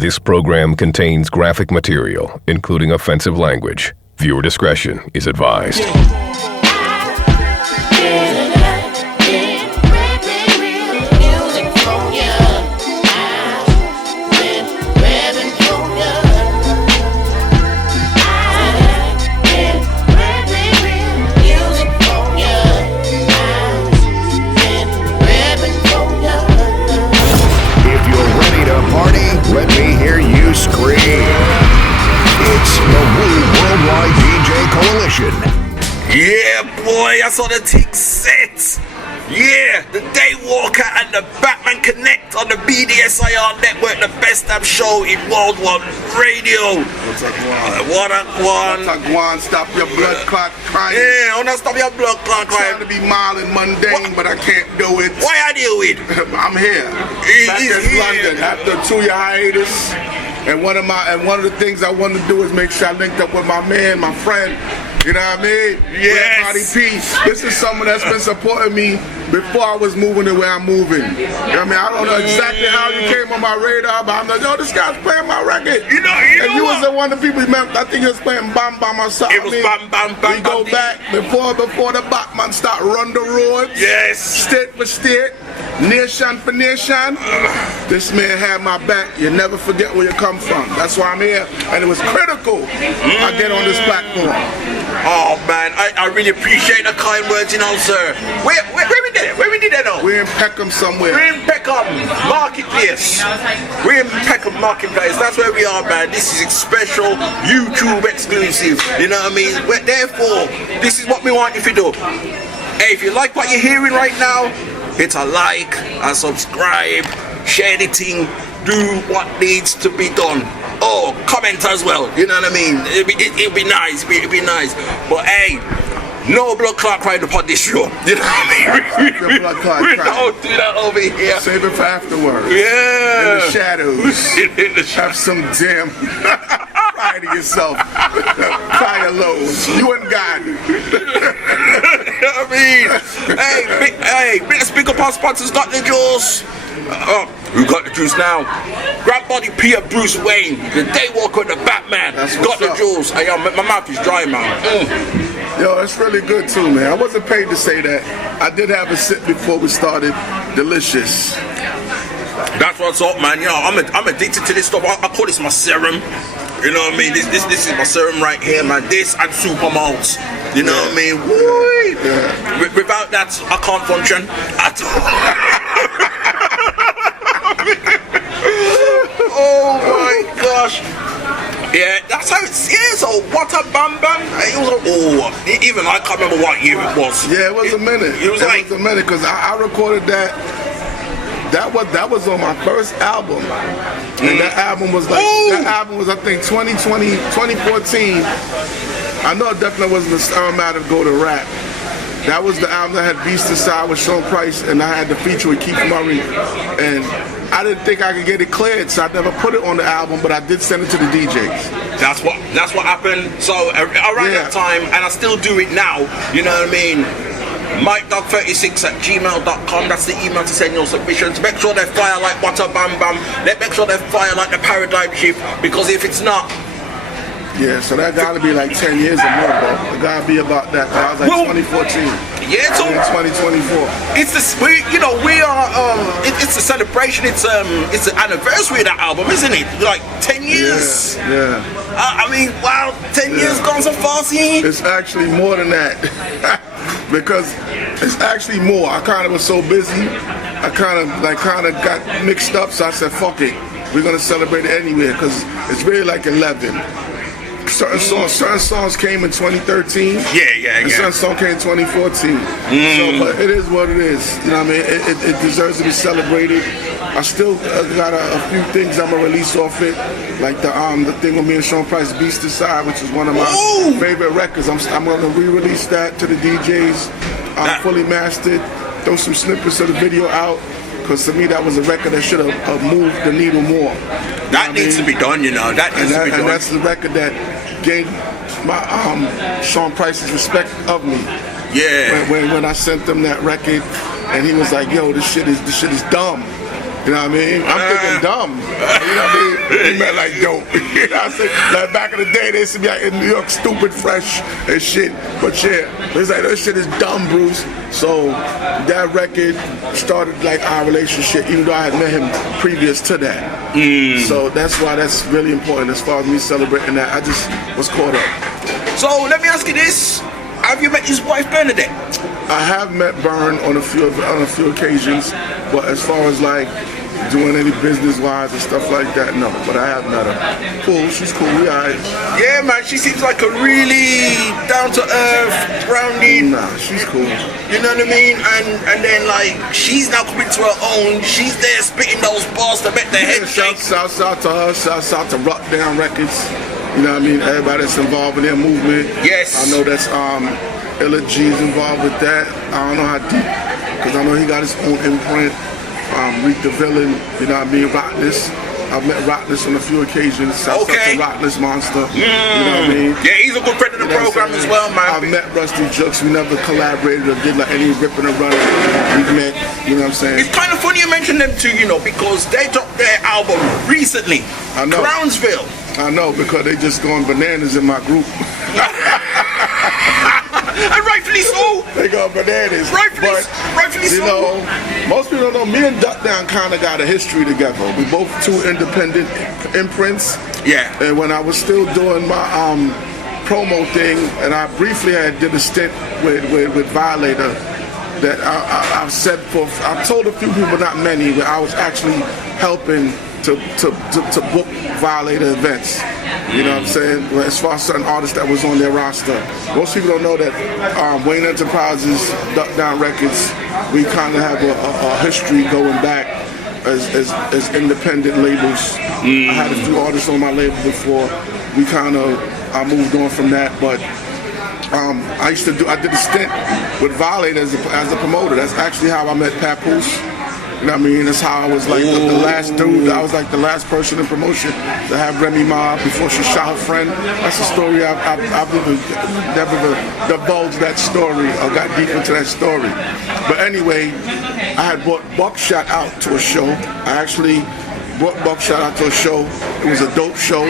This program contains graphic material, including offensive language. Viewer discretion is advised. Let me hear you scream. It's the Worldwide DJ Coalition. Yeah, boy, I saw the thing set. Yeah, the Daywalker and the Batman connect on the BDSIR network, the best damn show in worldwide radio. What's up, Guan? What up, Guan? What's up, Guan? Stop your blood clot crying. Yeah, I don't stop your blood clot crying. I'm trying to be mild and mundane, but I can't do it. Why I do it? I'm here. Back in London after a 2-year hiatus, and one of the things I want to do is make sure I linked up with my man, my friend. You know what I mean? Yes. Body Peace. This is someone that's been supporting me before I was moving the way I'm moving. You know what I mean? I don't know exactly how you came on my radar, but I'm like, yo, this guy's playing my record. You know and you was the one of the people, I think he was playing Bam Bam or something. It was Bam Bam Bam. We go back before the Batman start run the roads. Yes. State for state, nation for nation. This man had my back. You never forget where you come from. That's why I'm here. And it was critical I get on this platform. Oh man, I really appreciate the kind words, you know, sir. Where we did it? Where we did it though? We're in Peckham somewhere. We're in Peckham Marketplace. We're in Peckham Marketplace. That's where we are, man. This is a special YouTube exclusive. You know what I mean? Therefore, this is what we want you to do. Hey, if you like what you're hearing right now, hit a like and subscribe, share the thing, do what needs to be done. Oh, comment as well, you know what I mean? It'll be nice, it'll be nice. But hey, no blood clot crying upon this show. You know what I mean? Blood clot We crying. don't do that over here. Save it for afterwards. Yeah. In the shadows. In the Have some damn cry to yourself. Cry your lows. You and God. You know what I mean? Hey, big speak up our sponsors, got the juice. Who got the juice now? Grab Body P of Bruse Wane, the Daywalker and The Batman. That's got what's the up. juice. Hey, yo, my mouth is dry, man. Yo, that's really good too, man. I wasn't paid to say that. I did have a sip before we started. Delicious. That's what's up, man. You know, I'm addicted to this stuff. I call this my serum. You know what I mean? This is my serum right here, man. This and super malts. You know what I mean? Woo! Yeah. Without that, I can't function at all. Oh my gosh. Yeah, that's how it's. Yeah, so what a Bam Bam. It was even I can't remember what year it was. Yeah, it was a minute. It was like a minute because I recorded that. That was on my first album, and that album was like I think 2020, 2014. I know it definitely wasn't the Starmatic Go to Rap. That was the album that had Beast Inside with Sean Price, and I had the feature with Keith Murray, and I didn't think I could get it cleared, so I never put it on the album, but I did send it to the DJs. That's what happened. So around that time, and I still do it now. You know what I mean? MikeDog36@gmail.com. That's the email to send your submissions. Make sure they fire like Butter Bam Bam. Make sure they fire like the Paradigm Shift, because if it's not, yeah, so that gotta be like 10 years or more, bro. It gotta be about that. That was like 2014. Yeah, so in 2024. it's the it's a celebration. It's the anniversary of that album, isn't it? Like 10 years. Yeah. I mean, wow, 10 years gone so fast. It's actually more than that. Because it's actually more. I kind of was so busy. I kind of got mixed up. So I said, "Fuck it, we're gonna celebrate it anyway." Because it's really like 11. Certain songs came in 2013. Yeah. Certain songs came in 2014. So, but it is what it is. You know what I mean? It deserves to be celebrated. I still got a few things I'm gonna release off it, like the thing with me and Sean Price, Beast Inside, which is one of my favorite records. I'm gonna re-release that to the DJs, fully mastered. Throw some snippets of the video out, because to me that was a record that should have moved the needle more. That needs to be done, you know. That needs to be done. And that's the record that gained my Sean Price's respect of me. Yeah. When I sent him that record, and he was like, "Yo, this shit is dumb." You know what I mean? I'm thinking dumb. You know what I mean? He meant like dope. You know what I'm saying? Like back in the day, they used to be like in New York, stupid, fresh and shit. But yeah, it's like, this shit is dumb, Bruce. So that record started like our relationship, even though I had met him previous to that. So that's why that's really important as far as me celebrating that. I just was caught up. So let me ask you this. Have you met his wife, Bernadette? I have met Bern on a few occasions, but as far as like doing any business-wise and stuff like that, no. But I have met her. Cool, she's cool. We alright. Yeah, man. She seems like a really down-to-earth, grounding. Nah, she's cool. You know what I mean? And then like she's now coming to her own. She's there spitting those bars to make the head shake. Shouts out to her. Shouts out to Rock Down Records. You know what I mean? Everybody that's involved in their movement. Yes. I know that's Illa G's involved with that. I don't know how deep, because I know he got his own imprint. Reek the Villain, you know what I mean? Rottness. I've met Rottness on a few occasions. Shouts out to Rottness Monster. You know what I mean? Yeah, he's a good friend of the program as well, man. I've met Rusty Jux. We never collaborated or did like any ripping and running. We've met, you know what I'm saying? It's kind of funny you mention them too, you know, because they dropped their album recently. I know. Crownsville. I know, because they just going bananas in my group. And rightfully so. They go bananas. Rightfully so. You know, most people don't know, me and Duck Down kind of got a history together. We both two independent imprints. Yeah. And when I was still doing my promo thing, and I briefly did a stint with Violator, that I've told a few people, not many, but I was actually helping to book Violator events. You know what I'm saying? As far as certain artists that was on their roster. Most people don't know that Wayne Enterprises, Duck Down Records, we kind of have a history going back as independent labels. I had a few artists on my label before. I moved on from that, but I did a stint with Violator as a promoter. That's actually how I met Papoose. You know what I mean? That's how I was like the last dude. I was like the last person in promotion to have Remy Ma before she shot her friend. That's a story I've never divulged that story or got deep into that story. But anyway, I had brought Buckshot out to a show. I actually brought Buckshot out to a show. It was a dope show.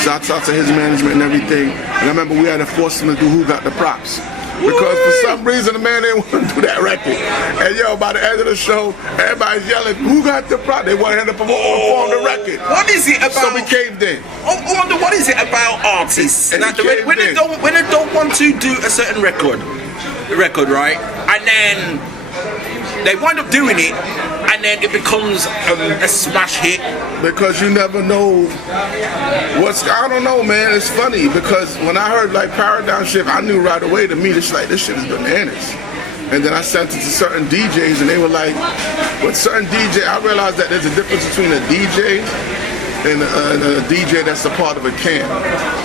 Shouts out to his management and everything. And I remember we had to force him to do Who Got the Props. Because for some reason the man didn't want to do that record. And yo, by the end of the show, everybody's yelling, who got the product? They wanted him to perform the record. What is it about? So we caved in. I wonder what is it about artists And that when they don't want to do a certain record, right? And then they wind up doing it, and then it becomes a smash hit. Because you never know I don't know, man. It's funny because when I heard like Paradigm Shift, I knew right away. To me, this shit is bananas. And then I sent it to certain DJs, and they were like, with certain DJ, I realized that there's a difference between a DJ and a DJ that's a part of a camp.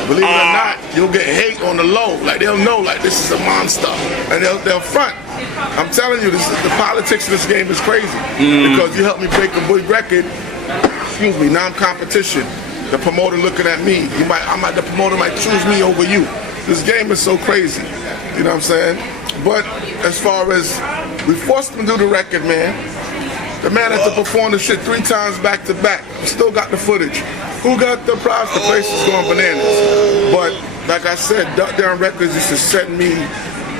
Believe it or not, you'll get hate on the low. Like they'll know, like this is a monster, and they'll front. I'm telling you, the politics of this game is crazy because you helped me break a big record. Excuse me, non-competition. The promoter looking at me, the promoter might choose me over you. This game is so crazy. You know what I'm saying? But as far as we forced him to do the record, man. The man had to perform the shit 3 times back to back. Still got the footage. Who got the props? The place is going bananas. But like I said, Duck Down Records used to send me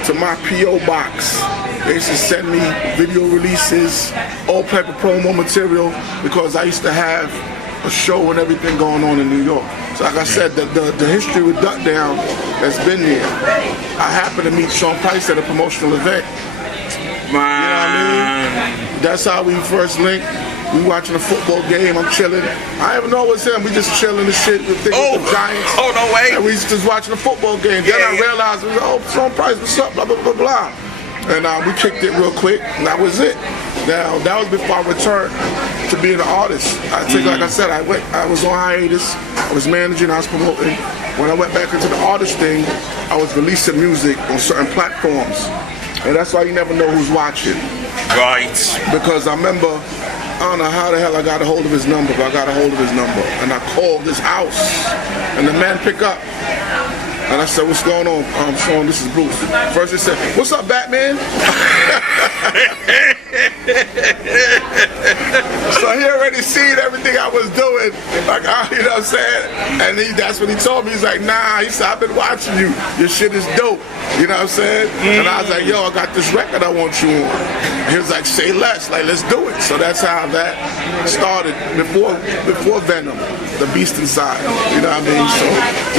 to my P.O. box. They used to send me video releases, all type of promo material, because I used to have a show and everything going on in New York. So like I said, the history with Duck Down has been there. I happened to meet Sean Price at a promotional event. You know what I mean? That's how we first linked. We watching a football game, I'm chilling. I didn't know it was him, we just chilling and shit with the Giants. Oh, no way. And we just watching a football game. Then I realized, Sean Price, what's up, blah, blah, blah, blah. And we kicked it real quick, and that was it. Now, that was before I returned to being an artist. Like I said, I was on hiatus, I was managing, I was promoting. When I went back into the artist thing, I was releasing music on certain platforms. And that's why you never know who's watching. Right. Because I remember, I don't know how the hell I got a hold of his number, but I got a hold of his number. And I called his house, and the man picked up. And I said, what's going on? Sean, this is Bruce. First he said, what's up, Batman? So he already seen everything I was doing, like, you know what I'm saying? And that's what he told me. He's like, nah, he said, I've been watching you. Your shit is dope. You know what I'm saying? And I was like, yo, I got this record I want you on. He was like, say less, like, let's do it. So that's how that started before Venom, the Beast Inside. You know what I mean? So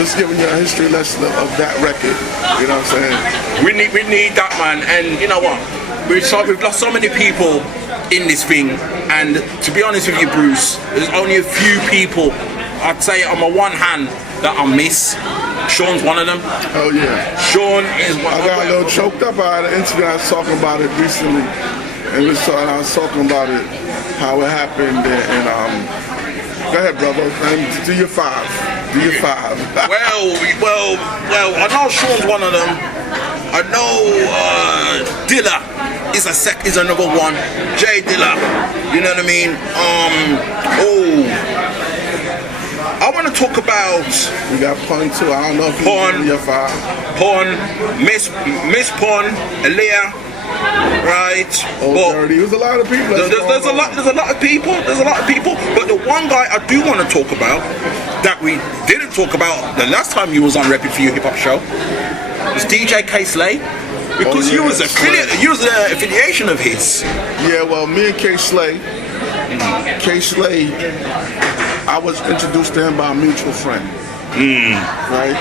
just giving you a history lesson of that record. You know what I'm saying? We need that, man. And you know what? We've lost so many people in this thing, and to be honest with you, Bruce, there's only a few people I'd say on my one hand that I miss. Sean's one of them. Oh yeah. Sean is one. I got a little choked up. I had an interview. I was talking about it recently, and I was talking about it, how it happened, and go ahead, brother. Do your five. Do your five. Well. I know Sean's one of them. I know Dilla is another one. Jay Dilla. You know what I mean? I want to talk about. We got Pun too. I don't know if Pun, your five. Pun, Miss Pun, Aaliyah, right? Dirty. There's a lot of people. There's a lot of people. There's a lot of people. But the one guy I do want to talk about that we didn't talk about the last time you was on RePPiN4U Hip Hop Show was DJ KaySlay. Because you was an affiliation of his. Yeah, well, me and KaySlay, I was introduced to him by a mutual friend. Right?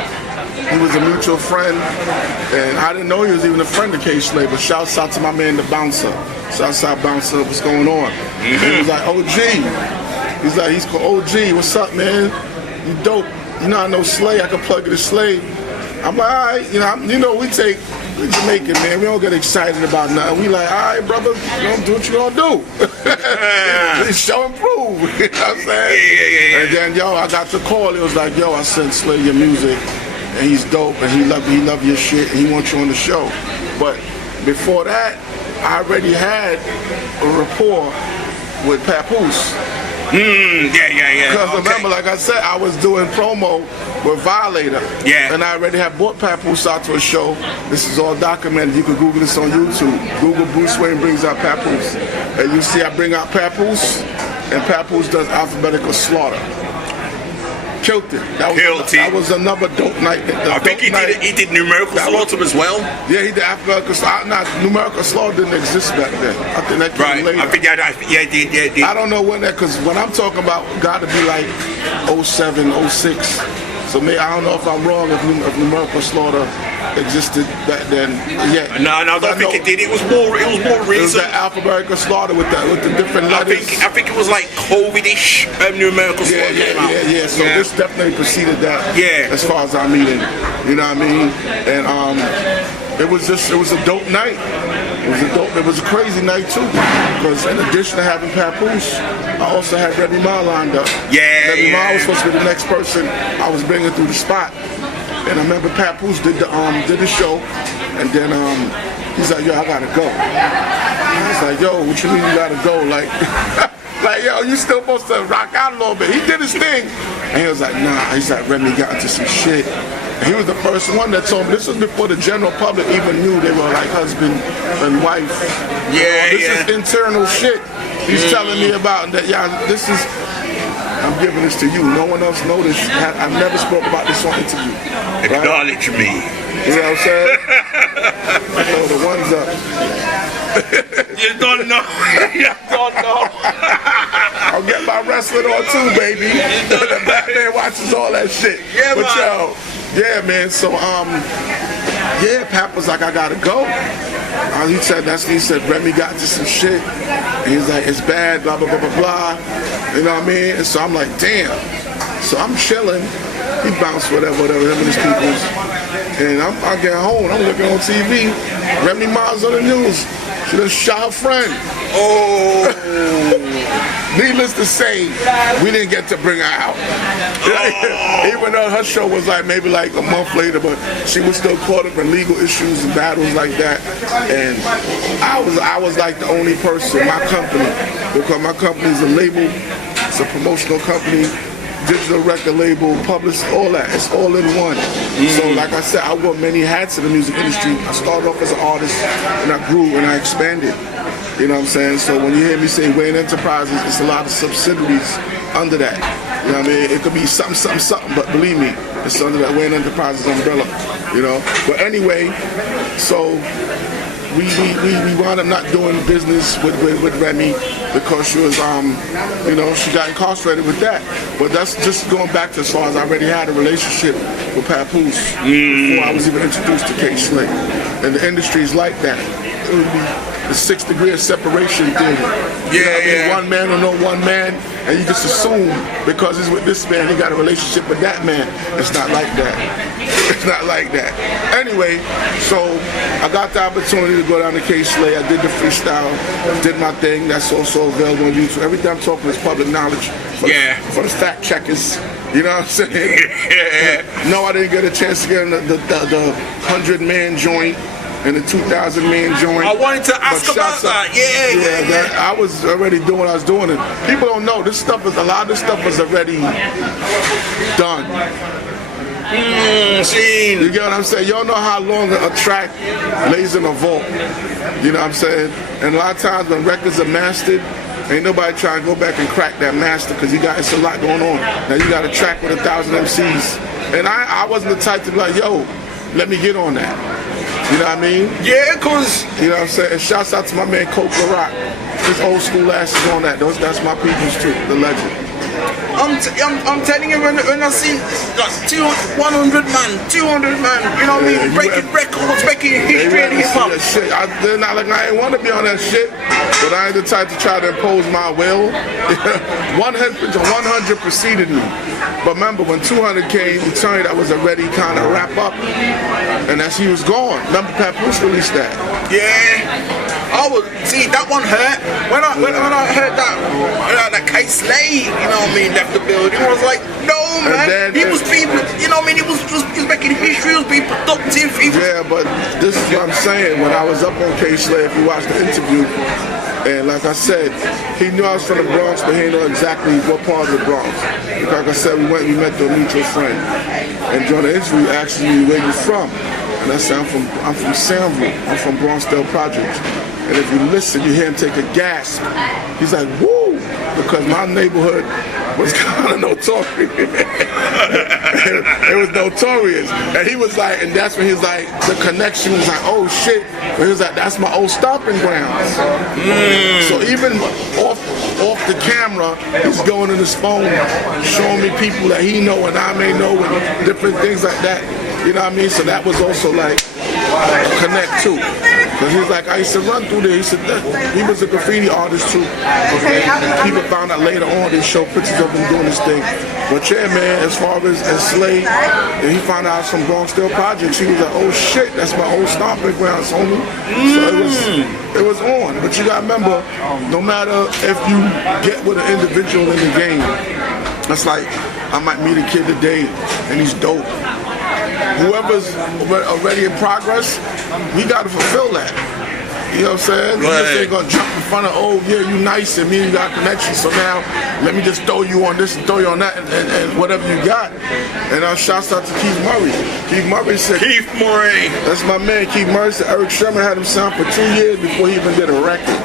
He was a mutual friend, and I didn't know he was even a friend of KaySlay, but shouts out to my man, the Bouncer. Shouts out, Bouncer, what's going on? He was like, OG. He's called OG, what's up, man? You dope. You know, I know Slay, I can plug you to Slay. I'm like, all right, we Jamaican, man, we don't get excited about nothing. We like, all right, brother, do what you gonna do. Show and prove, you know what I'm saying? Yeah. And then, I got the call. It was like, I sent Slay your music, and he's dope, and he love your shit, and he wants you on the show. But before that, I already had a rapport with Papoose. Yeah. Because remember, like I said, I was doing promo with Violator. Yeah. And I already had brought Papoose out to a show. This is all documented. You can Google this on YouTube. Google Bruse Wane brings out Papoose. And you see I bring out Papoose, and Papoose does Alphabetical Slaughter. Killed it. That was another dope night. I think he did Numerical Slaughter as well. Yeah, he did Alphabetical Slaughter. Numerical Slaughter didn't exist back then. I think that came later. I think it did. I don't know when that, because when I'm talking about, got to be like 07, 06. So maybe, I don't know if I'm wrong if Numerical Slaughter existed back then. Yeah. No, I don't think it did. It was more recent. It was that Alphabetical Slaughter with the different letters. I think it was like COVID-ish Numerical Slaughter came out. Yeah. So this definitely preceded that. Yeah. As far as I'm meaning, you know what I mean? And it was a dope night. It was a crazy night too, because in addition to having Papoose, I also had Remy Ma lined up. Remy Ma was supposed to be the next person I was bringing through the spot. And I remember Papoose did the show, and then he's like, yo, I gotta go. He's like, yo, what you mean you gotta go? Like, yo, you still supposed to rock out a little bit. He did his thing, and he was like, nah. He's like, Remy got into some shit. And he was the first one that told me. This was before the general public even knew they were like husband and wife. This is internal shit. He's telling me about that. I'm giving this to you. No one else noticed. I never spoke about this on interview. Right? Acknowledge me. You know what I'm saying? So the one's up. You don't know. I'll get my wrestling on too, baby. The Batman watches all that shit. Yeah, but yeah, man. So Pap was like, I gotta go. He said Remy got into some shit. And he's like, it's bad, blah blah blah blah blah. You know what I mean? And so I'm like, damn. So I'm chilling. He bounced whatever, him and his peoples. And I get home, I'm looking on TV. Remy Ma's on the news. She just shot her friend. Oh. Needless to say, we didn't get to bring her out. Even though her show was maybe a month later, but she was still caught up in legal issues and battles like that. And I was like the only person, my company, because my company is a label, it's a promotional company, digital record label, publish, all that. It's all in one. So like I said, I wore many hats in the music industry. I started off as an artist, and I grew and I expanded. You know what I'm saying? So when you hear me say Wane Enterprises, it's a lot of subsidiaries under that. You know what I mean? It could be something, but believe me, it's under that Wane Enterprises umbrella. You know? But anyway, so we wound up not doing business with Remy because she was, you know, she got incarcerated with that. But that's just going back to as far as I already had a relationship with Papoose before I was even introduced to KaySlay. And the industry is like that. It would be the 6 degree of separation theory. Yeah. One man will know one man, and you just assume because he's with this man, he got a relationship with that man. It's not like that. It's not like that. Anyway, so I got the opportunity to go down to KaySlay. I did the freestyle, did my thing. That's also available on YouTube. Everything I'm talking is public knowledge for the fact checkers. You know what I'm saying? No, I didn't get a chance to get in the 100-man joint and the 2,000-man joint. I wanted to ask about that. Yeah. I was already doing what I was doing. And people don't know this stuff is a lot of this stuff was already done. You get what I'm saying? You don't know how long a track lays in a vault. You know what I'm saying? And a lot of times when records are mastered, ain't nobody trying to go back and crack that master because it's a lot going on. Now you got a track with 1,000 MCs. And I wasn't the type to be like, yo, let me get on that. You know what I mean? Yeah, cause you know what I'm saying? And shouts out to my man Coke LaRock. His old school ass is on that. That's my people's too, the legend. I'm telling you, when I see like 100 man, you know what I mean? Breaking records, breaking history and hip hop. They're not like I ain't want to be on that shit, but I ain't the type to try to impose my will. 100 preceded me. But remember, when 200 came, he told me that was already kind of wrap up, and as he was gone. Remember, Papoose released that. Yeah. I would see that one hurt. When I heard that KaySlay, you know what I mean, left the building, I was like, no man, he was people, you know what I mean, he was making history, he was being productive. But this is what I'm saying. When I was up on KaySlay, if you watch the interview, and like I said, he knew I was from the Bronx, but he didn't know exactly what part of the Bronx. Because like I said, we met the mutual friend. And during the interview, he asked me, where you from? And I said, I'm from Sanville. I'm from Bronxdale Projects. And if you listen, you hear him take a gasp. He's like, woo! Because my neighborhood was kind of notorious. It was notorious. And he was like, and that's when he was like, the connection was like, oh shit. But he was like, that's my old stomping grounds. So even off the camera, he's going in his phone, showing me people that he know and I may know and different things like that. You know what I mean? So that was also like a connect too. Because he was like, I used to run through there. He said he was a graffiti artist too. People found out later on, they showed pictures of him doing this thing. But yeah, man, as far as Slay, and he found out some Bronxdale Projects, he was like, oh shit, that's my old stomping grounds, homie. So it was on. But you gotta remember, no matter if you get with an individual in the game, that's like, I might meet a kid today and he's dope. Whoever's already in progress, we gotta fulfill that. You know what I'm saying? You just ain't gonna jump in front of, oh yeah, you nice and me and you got connections, so now let me just throw you on this and throw you on that and whatever you got. And shouts out to Keith Murray. Keith Murray said, Keith Murray. That's my man, Keith Murray said Eric Sherman had him sound for 2 years before he even did a record.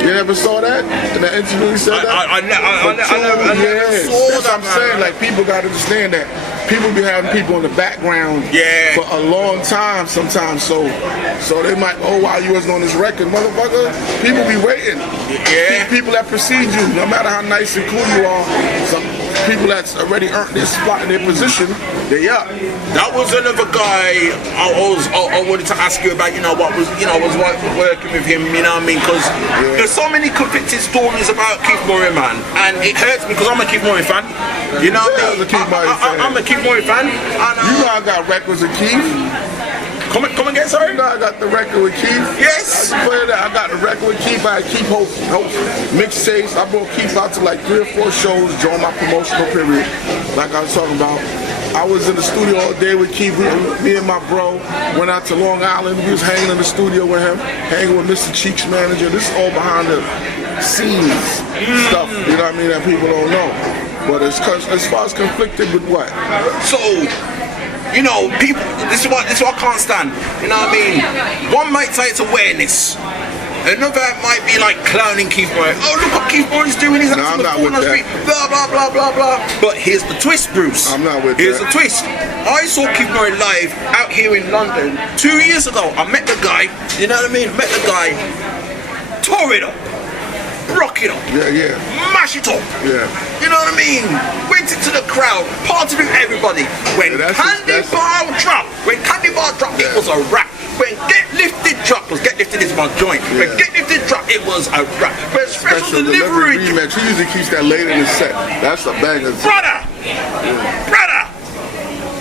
You never saw that? In that interview he said that? I never saw That's that. what I'm saying. Like, people gotta understand that. People be having people in the background for a long time sometimes, so they might, oh wow, you wasn't on this record, motherfucker. People be waiting. People that precede you, no matter how nice and cool you are, some people that's already earned their spot in their position, they up. That was another guy I wanted to ask you about, I was working with him, you know what I mean, because there's so many conflicting stories about Keith Murray, man, and it hurts me because I'm a Keith Murray fan, you know what I mean? I'm a Keith Murray fan. And, you know I got records with Keith. Come again, sorry? You know I got the record with Keith. Yes. I got the record with Keith. I Keith Hope mixtapes. I brought Keith out to like 3 or 4 shows during my promotional period. Like I was talking about. I was in the studio all day with Keith. Me and my bro went out to Long Island. We was hanging in the studio with him, hanging with Mr. Cheek's manager. This is all behind the scenes stuff, you know what I mean, that people don't know. But as far as conflicted with what? So, people, this is what I can't stand. You know what I mean? One might say it's awareness. Another might be like clowning Keith Murray. Oh, look what Keith Murray's doing. He's I'm not with that. Blah, blah, blah, blah, blah. But here's the twist, Bruce. I'm not with Here's that. the twist. I saw Keith Murray live out here in London 2 years ago. I met the guy, you know what I mean? Met the guy, tore it up, rock it up, Yeah. mash it up. Yeah. You know what I mean? Went into the crowd, parted with everybody. When Yeah, Candy Bar dropped, it was a rap. When Get Lifted dropped, because Get Lifted is my joint. When Get Lifted dropped, it was a rap. But Special Delivery remix. He usually keeps that late in the set. That's a banger. brother.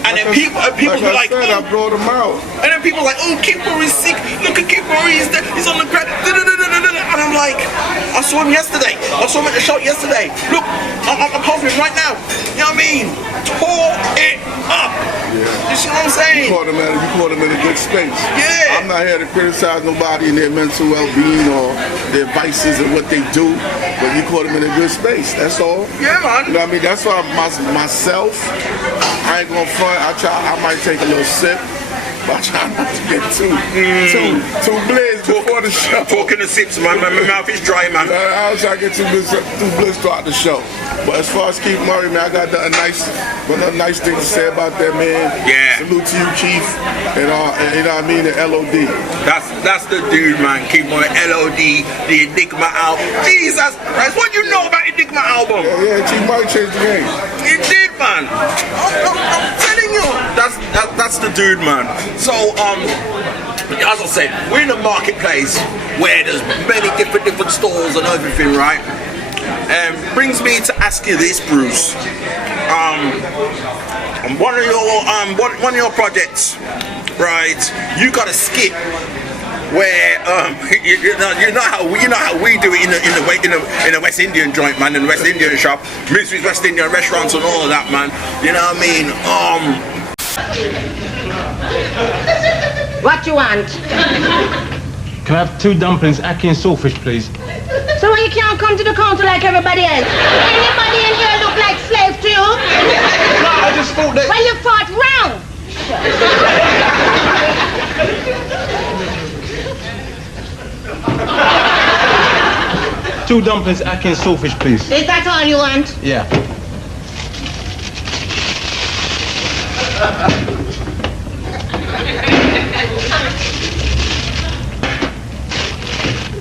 And then people like be like, I brought him out. and then people are like, oh, Keith Murray's sick. Look at Keith Murray, he's on the ground. And I'm like, I saw him yesterday. I saw him at the show yesterday. Look, I'm posting him right now. You know what I mean? Tore it up. Yeah. You see what I'm saying? You caught him in a good space. Yeah. I'm not here to criticize nobody in their mental well-being or their vices and what they do, but you caught him in a good space. That's all. Yeah, man. You know what I mean? That's why myself, I ain't gonna front. I might take a little sip, but I try not to get too blazed before the show. Talking the sips, man. My mouth is dry, man. I was trying to get too blazed throughout the show. But as far as Keith Murray, man, I got a nice thing to say about that, man. Yeah. Salute to you, Keith, and you know what I mean, the LOD. That's the dude, man. Keith Murray, LOD, the Enigma album. Jesus Christ, what do you know about Enigma album? Yeah, Keith Murray changed the game. He did, man. I'm telling you, that's the dude, man. So, as I said, we're in a marketplace where there's many different stores and everything, right? Brings me to ask you this, Bruce. One of your projects, right? You got a skit where you know how we do it in the West Indian joint, man, in the West Indian shop, Misery's West Indian restaurants and all of that, man. You know what I mean? What you want? Can I have 2 dumplings, ackee and saltfish, please? So you can't come to the counter like everybody else? Anybody in here look like slave to you? No, I just thought that... Well, you fought wrong. 2 dumplings, ackee and saltfish, please. Is that all you want? Yeah.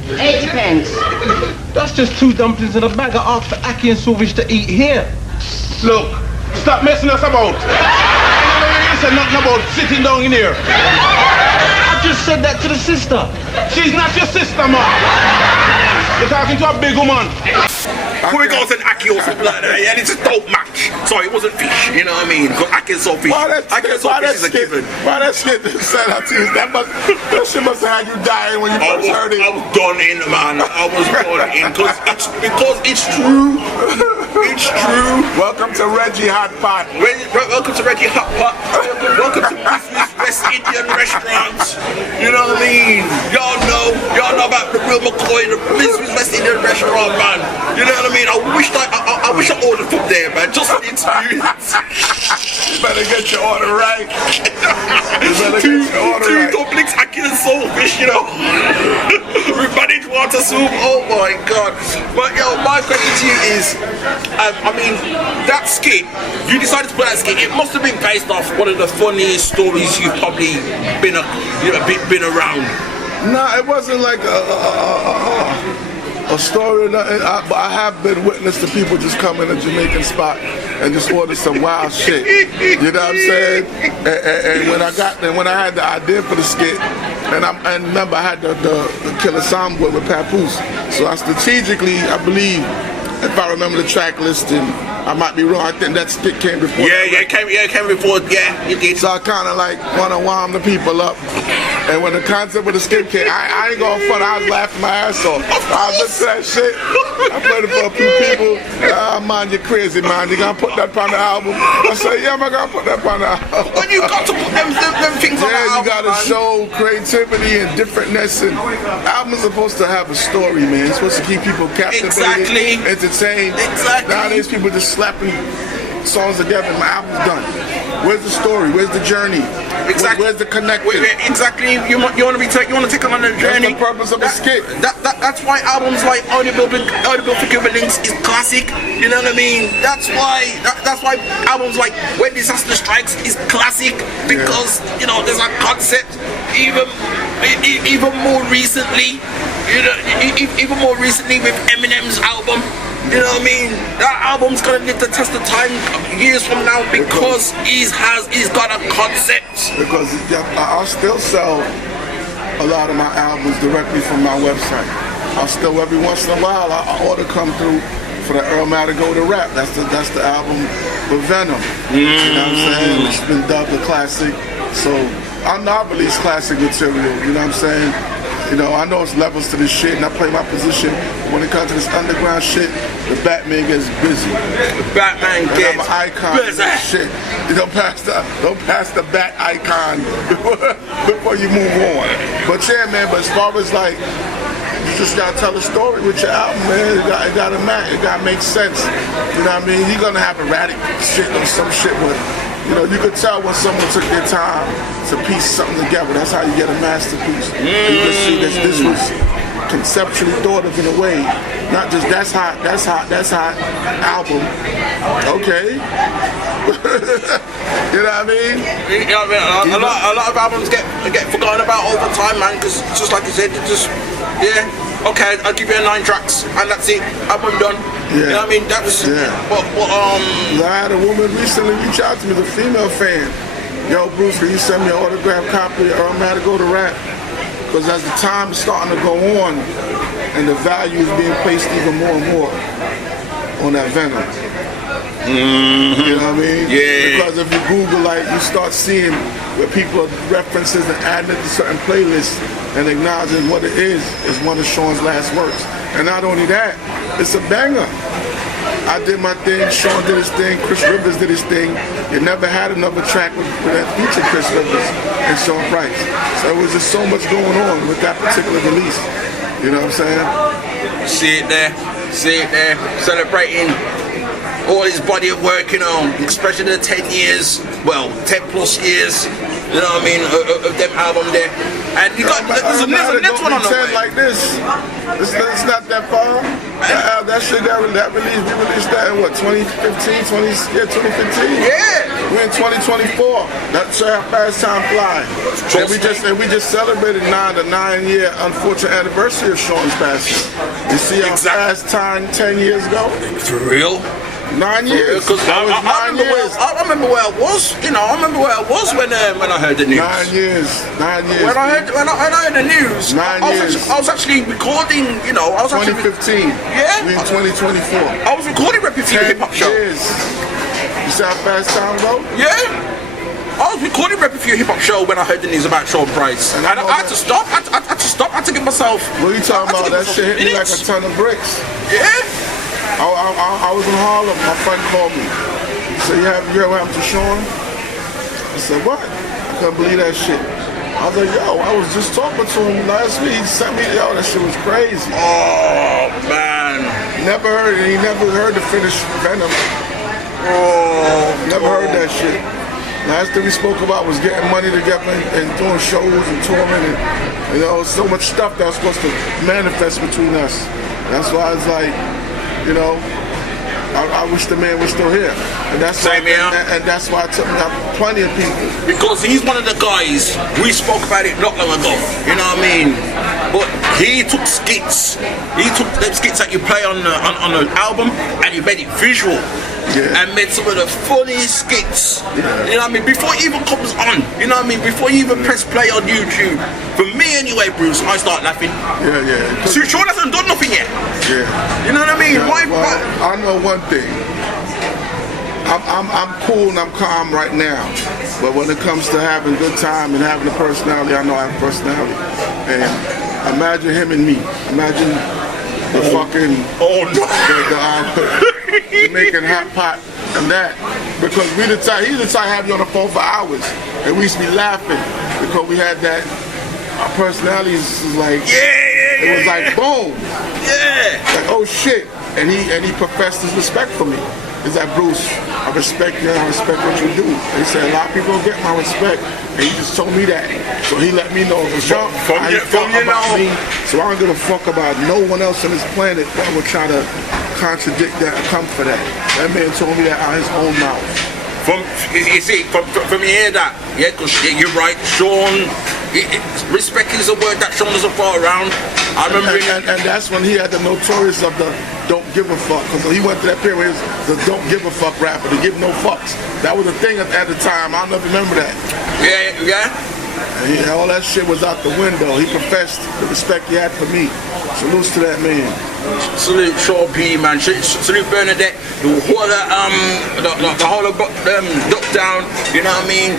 $80. That's just 2 dumplings and a bag of half for ackee and saltfish to eat here. Look, stop messing us about. You said nothing about sitting down in here. I just said that to the sister. She's not your sister, man. You're talking to a big woman. Before we go to an ackee or something like that, and it's a dope match. Sorry, it wasn't fish, you know what I mean? Because ackee and saltfish, is a given. Why that skit said that to you? That shit must have had you dying when you first heard it. I was done in, man. I was done in. Because it's true. It's true. Welcome to Reggie Hot Pot. Welcome to Reggie Hot Pot. Welcome to Business West Indian Restaurants. You know what I mean? Y'all know about the real McCoy, the Business West Indian Restaurant, man. You know what I mean? I wish I ordered from there, man. Just for the experience. You better get your order right. Two dumplings, ackee and saltfish, you know. With managed water soup. Oh my God. But yo, my question to you is, I mean, that skit, you decided to put that skit, it must have been based off one of the funniest stories you've probably been around. No, it wasn't like a story or nothing, but I have been witness to people just come in a Jamaican spot and just order some wild shit. You know what I'm saying? And when I had the idea for the skit, and remember I had the Killer Samba with Papoose, so I strategically, I believe, if I remember the track listing, I might be wrong. I think that skit came before. It came before. Yeah, it did. So I kind of like want to warm the people up. And when the concept of the skit came, I ain't going front. I was laughing my ass off. I was listening to that shit. I played it for a few people. Man, you're crazy, man. You gonna put that on the album? I said, yeah, I'm gonna put that on the album. But you got to put them things on the album. Yeah, you gotta show creativity and differentness. And albums are supposed to have a story, man. It's supposed to keep people captivated, entertained. Exactly. Nowadays, people just slapping songs together and my album's done. Where's the story? Where's the journey? Exactly. Where's the connection? Exactly. You want to take them on a journey. That's the purpose of a skit. That's why albums like Audible for Links is classic. You know what I mean? That's why albums like When Disaster Strikes is classic, because you know there's a concept. Even more recently, even more recently with Eminem's album. You know what I mean? That album's gonna live the test of time years from now because he's got a concept. Because I'll still sell a lot of my albums directly from my website. I'll still every once in a while I order come through for the Earl Madigo the Rap. That's the album with Venom. You know what I'm saying? It's been dubbed a classic. So I know I release classic material. You know what I'm saying? You know, I know it's levels to this shit, and I play my position. When it comes to this underground shit, the Batman gets busy. The Batman gets I'm an icon busy. Shit. You don't pass the Bat icon before you move on. But yeah, man. But as far as like, you just gotta tell a story with your album, man. It gotta match. It gotta make sense. You know what I mean? You're gonna have erratic shit or some shit with it. You know, you could tell when someone took their time to piece something together. That's how you get a masterpiece. You can see that this was conceptually thought of in a way. Not just that's hot album. Okay. You know what I mean? You know what I mean? A lot of albums get forgotten about over time, man, because just like you said, it just, okay, I'll give you 9 tracks, and that's it, album done. You know what I mean? That was, I had a woman recently reach out to me, the female fan. Yo, Bruce, can you send me an autographed copy of Earl Madigo the Rap? Because as the time is starting to go on, and the value is being placed even more and more on that Venom. You know what I mean? Yeah. Because if you Google, like, you start seeing where people are references and adding it to certain playlists and acknowledging what it is one of Sean's last works. And not only that, it's a banger. I did my thing, Sean did his thing, Chris Rivers did his thing. You never had another track with that feature Chris Rivers and Sean Price. So it was just so much going on with that particular release. You know what I'm saying? See it there, celebrating all his body of work, you know, especially the 10 years, well, 10 plus years, you know what I mean, of them album there. And you got, there's a next one on the way. Like this. It's not that far. That shit, that release, we released that in what, 2015? 2015? Yeah. We're in 2024. That's how fast time flies. And we just celebrated the 9-year unfortunate anniversary of Sean's passing. You see how fast time 10 years ago? For real? 9 years. Because I remember where I was. You know, I remember where I was when I heard the news. 9 years. 9 years. When I heard the news, 9 years. I was actually recording. You know, I was 2015. Yeah. We're in 2024. I was recording RePPiN4U hip hop show. Years. You see how fast time go? Yeah. I was recording RePPiN4U hip hop show when I heard the news about Sean Price, and I had to stop. I had to give myself. What are you talking about? That shit hit me like a ton of bricks. Yeah. I was in Harlem, my friend called me. He said, you ever happened to Sean? I said, what? I couldn't believe that shit. I was like, yo, I was just talking to him last week. He sent me, that shit was crazy. Oh, man. He never heard the finished Venom. Oh, never heard that shit. Last thing we spoke about was getting money together and doing shows and touring and, you know, so much stuff that was supposed to manifest between us. That's why it's like, you know, I wish the man was still here. And that's why, and that's why I took me out plenty of people. Because he's one of the guys, we spoke about it not long ago, you know what I mean? But he took skits. He took them skits that you play on the album and he made it visual. Yeah. And made some of the funniest skits. Yeah. You know what I mean? Before it even comes on, you know what I mean? Before you even press play on YouTube. For me anyway, Bruce, I start laughing. Yeah. So Sean hasn't done nothing yet. Yeah. You know what I mean? I know one thing. I'm cool and I'm calm right now. But when it comes to having a good time and having a personality, I know I have a personality. And imagine him and me. Imagine the fucking Jamaican hot pot and that, because he's the type have you on the phone for hours, and we used to be laughing because we had that. Our personalities was like, it was like boom, like oh shit, and he professed his respect for me. He's like, Bruce, I respect you, I respect what you do. He said, a lot of people don't get my respect, and he just told me that. So he let me know it was wrong. Me, so I don't give a fuck about no one else on this planet that would try to contradict that or come for that. That man told me that out of his own mouth. You see, from you hear that, yeah, because you're right, Sean, respect is a word that Sean doesn't throw around. I remember and that's when he had the notorious of the don't give a fuck, because he went through that period where he was the don't give a fuck rapper, to give no fucks. That was a thing at the time. I don't know if you remember that. Yeah. And all that shit was out the window. He professed the respect he had for me. Salutes to that man. Salute Sean P, man. Salute Bernadette. The whole of Duck Down. You know what I mean?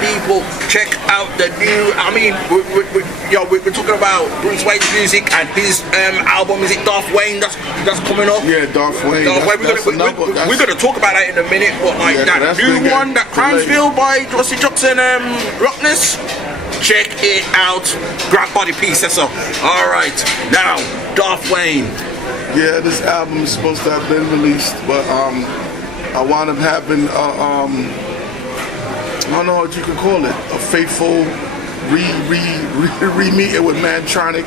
People, check out the new. I mean, we're talking about Bruse Wane's music and his album. Is it Darth Wane? That's coming up. Yeah, Darth Wane. We're gonna talk about that in a minute. But like that new one, that Cransville by Rossi Jackson, Rockness. Check it out. Grab body piece, that's all. Alright, now, Darth Wane. Yeah, this album is supposed to have been released, but I wound up having, I don't know what you could call it, a faithful re-meeting with Mantronix.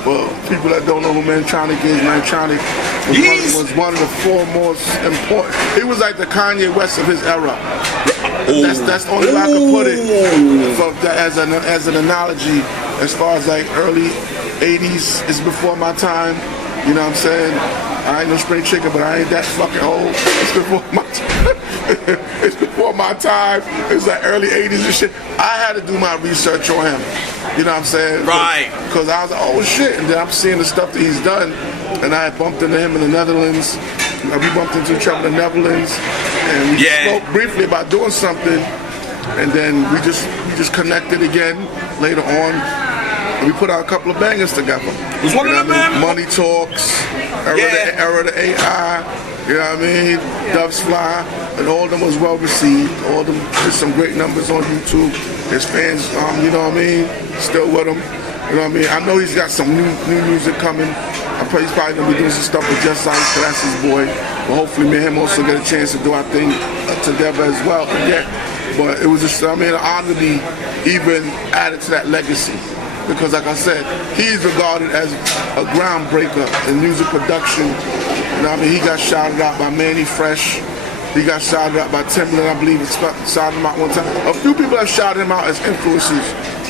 For people that don't know who Mantronix is, Mantronix was one of the foremost important. He was like the Kanye West of his era. That's the only way I could put it as an analogy. As far as like early 80s, it's before my time. You know what I'm saying? I ain't no spring chicken, but I ain't that fucking old. It's before my time. It's before my time. It's like early 80s and shit. I had to do my research on him. You know what I'm saying? Right. Because I was like, oh shit. And then I'm seeing the stuff that he's done. And I had bumped into him in the Netherlands. We bumped into each other in the Netherlands. And we spoke briefly about doing something. And then we just connected again later on. And we put out a couple of bangers together. Was one of them, man? Money Talks, Era the AI, you know what I mean? Doves Fly, and all of them was well received. All of them did some great numbers on YouTube. His fans, you know what I mean? Still with him. You know what I mean? I know he's got some new music coming. He's probably gonna be doing some stuff with Just Ice, because that's his boy. But hopefully me and him also get a chance to do our thing together as well. But it was just, an honor to be even added to that legacy. Because like I said, he's regarded as a groundbreaker in music production. You know what I mean? He got shouted out by Manny Fresh. He got shouted out by Timbaland, I believe. Shouted him out one time. A few people have shouted him out as influences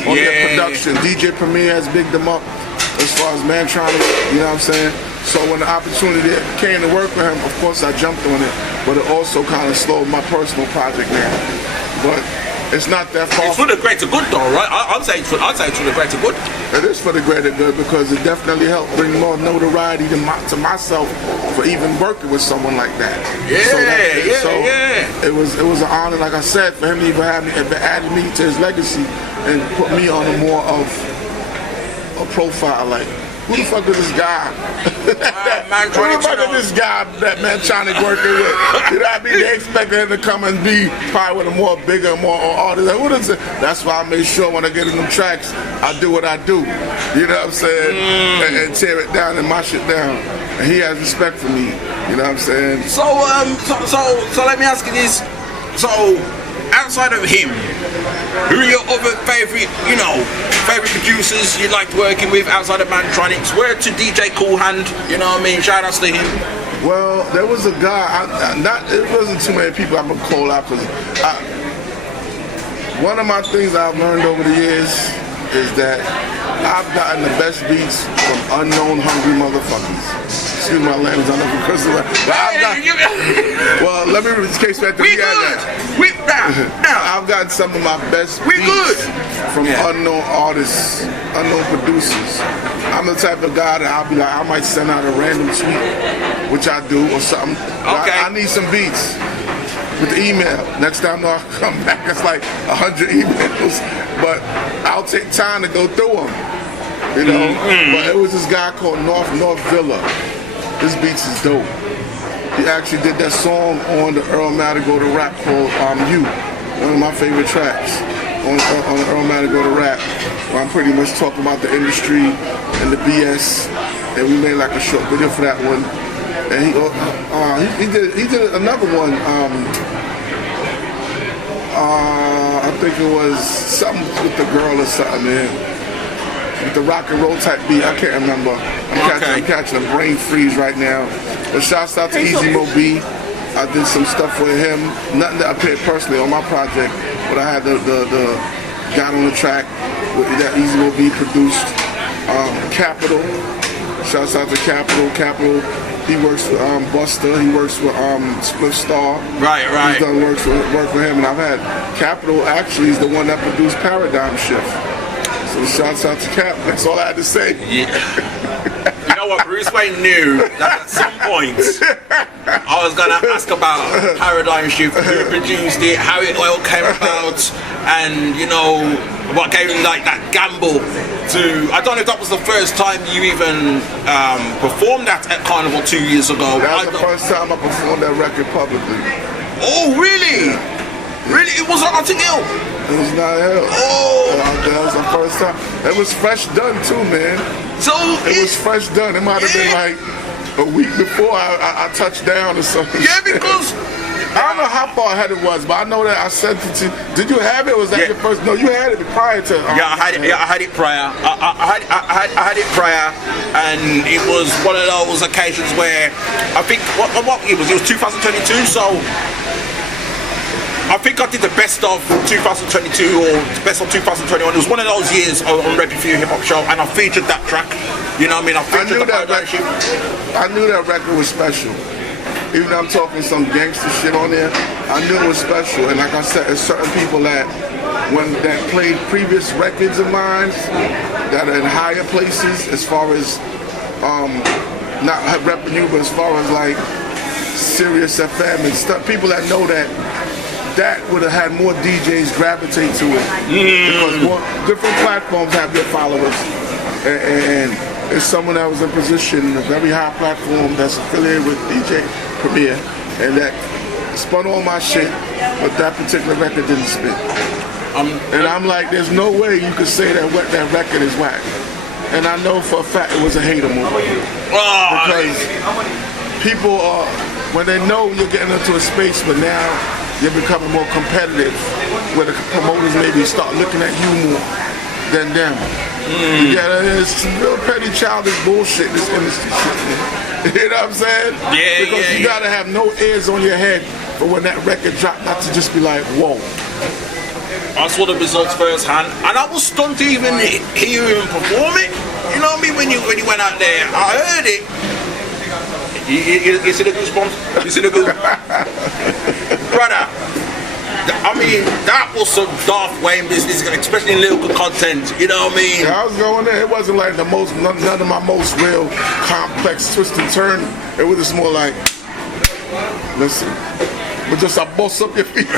on their production. DJ Premier has bigged them up as far as Mantronix, you know what I'm saying? So when the opportunity came to work with him, of course I jumped on it. But it also kind of slowed my personal project down. But it's not that far. It's for the greater good though, right? I'd say it's for the greater good. It is for the greater good because it definitely helped bring more notoriety to myself for even working with someone like that. It was an honor, like I said, for him to even add me to his legacy and put me on a more of a profile. Like, who the fuck is this guy? Who the fuck is this guy that Mantronix working with? You know what I mean? They expected him to come and be probably with a more bigger, more artist. Like, what is it? That's why I made sure when I get in them tracks, I do what I do. You know what I'm saying? And tear it down and mash it down. And he has respect for me. You know what I'm saying? So let me ask you this. So outside of him, who are your other favorite producers you liked working with outside of Mantronix? Word to DJ Cool Hand, you know what I mean? Shout outs to him. Well, there was a guy, it wasn't too many people I could call out because one of my things I've learned over the years is that I've gotten the best beats from unknown hungry motherfuckers. Excuse my language, I love you, Crystal. Well, let me read this case back to I've gotten some of my best beats from unknown artists, unknown producers. I'm the type of guy that I'll be like, I might send out a random tweet, which I do, or something. I need some beats with the email. Next time I come back, it's like 100 emails. But I'll take time to go through them, you know. But it was this guy called North Villa. His beats is dope. He actually did that song on the Earl Madigo the Rap called You, one of my favorite tracks on the Earl Madigo the Rap, where I'm pretty much talking about the industry and the BS. And we made like a short video for that one. And he did another one. I think it was something with the girl or something, man. With the rock and roll type beat, I can't remember. I'm catching a brain freeze right now. But shouts out to Easy Mo B. I did some stuff with him. Nothing that I paid personally on my project, but I had the guy on the track that Easy Mo B produced. Capital. Shouts out to Capital. He works with Buster. He works with Split Star. Right. He's done work for him, and I've had Capital. Actually, is the one that produced Paradigm Shift. So shouts out to Cap. That's all I had to say. Yeah. You know what? Bruse Wane knew that at some point I was gonna ask about Paradigm Shift, who produced it, how it all came about, and you know what gave him like that gamble to. I don't know if that was the first time you even performed that at Carnival 2 years ago. That was the first time I performed that record publicly. Oh really? Really? It wasn't until ill. It was not hell. Oh! That was the first time. It was fresh done too, man. So it was fresh done. It might have been like a week before I touched down or something. Yeah, because I don't know how far ahead it was, but I know that I sent it to. Did you have it? Or was that your first? No, you had it prior to. Yeah, I had it prior. I had it prior, and it was one of those occasions where I think what it was 2022, so. I think I did the best of 2022 or the best of 2021. It was one of those years on RePPiN4U Hip Hop Show, and I featured that track. You know what I mean? I knew that record was special. Even though I'm talking some gangster shit on there, I knew it was special. And like I said, there's certain people that played previous records of mine that are in higher places, as far as not repping you, but as far as like Sirius FM and stuff. People that know that would have had more DJs gravitate to it. Because different platforms have their followers. And it's someone that was in position, a very high platform that's affiliated with DJ Premier, and that spun all my shit, but that particular record didn't spin. And I'm like, there's no way you could say that record is whack. And I know for a fact it was a hater move. Because people are, when they know you're getting into a space, but now you're becoming more competitive, where the promoters maybe start looking at you more than them. Yeah, it's some real petty, childish bullshit in this industry shit, man. You know what I'm saying? Yeah, because you gotta have no ears on your head for when that record dropped, not to just be like, whoa. I saw the results firsthand, and I was stunned to even hear him perform it. You know what I mean? When you went out there, I heard it. You see the goosebumps? You see the goosebumps? Brother, I mean, that was some Darth Wane business, especially in lyrical content, you know what I mean? Yeah, I was going there. It wasn't like none of my most real complex twist and turn. It was just more like, listen, but just I bust up your feet.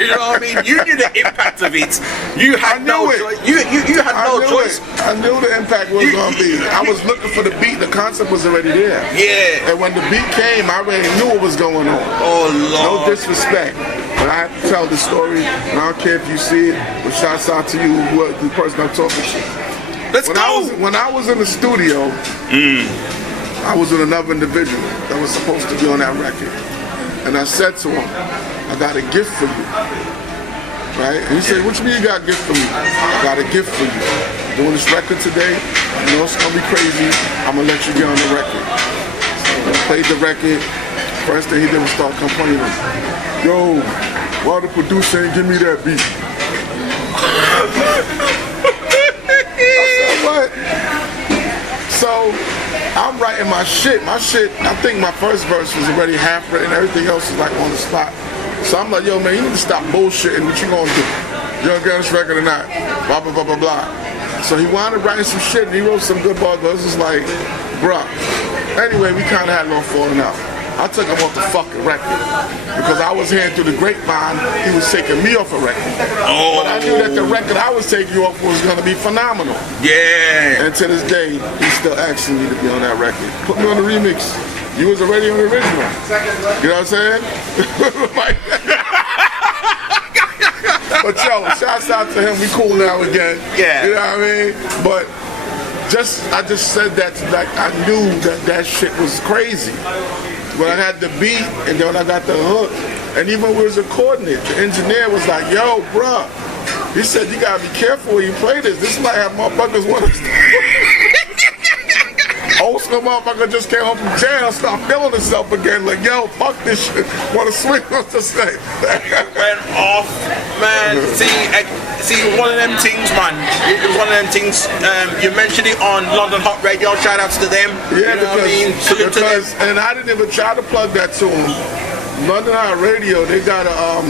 You know what I mean? You knew the impact of it. You had no choice. You had no choice. I knew the impact was going to be. I was looking for the beat. The concept was already there. Yeah. And when the beat came, I already knew what was going on. Oh, Lord. No disrespect. But I have to tell the story. And I don't care if you see it, but shouts out to you, the person I'm talking to. Let's go. When I was in the studio, I was with another individual that was supposed to be on that record. And I said to him, I got a gift for you. Right? And he said, what you mean you got a gift for me? I got a gift for you. I'm doing this record today. You know it's gonna be crazy. I'm gonna let you get on the record. So I played the record. First thing he did was start complaining. Yo, why the producer ain't give me that beat? I said, what? So I'm writing my shit. I think my first verse was already half written. Everything else was like on the spot. So I'm like, yo, man, you need to stop bullshitting. What you gonna do? You gonna get on this record or not? Blah, blah, blah, blah, blah. So he wound up writing some shit, and he wrote some good bars. But it was just like, bruh. Anyway, we kind of had a little falling out. I took him off the fucking record because I was hearing through the grapevine he was taking me off a record. Oh. But I knew that the record I was taking you off was gonna be phenomenal. Yeah. And to this day, he's still asking me to be on that record. Put me on the remix. You was already on the original. You know what I'm saying? But yo, shouts out to him. We cool now again. Yeah. You know what I mean? But I just said that like I knew that shit was crazy. When I had the beat and then when I got the hook, and even when we was recording it, the engineer was like, yo, bruh, he said, you gotta be careful when you play this. This might have motherfuckers want to old school motherfucker just came home from jail, start feeling himself again, like, yo, fuck this shit. Wanna swing what's to say? Went off, man. See, one of them things, man. It was one of them things. You mentioned it on London Hot Radio. Shout outs to them. Yeah, you know what I mean? Because, and I didn't even try to plug that to them. London Hot Radio, they got a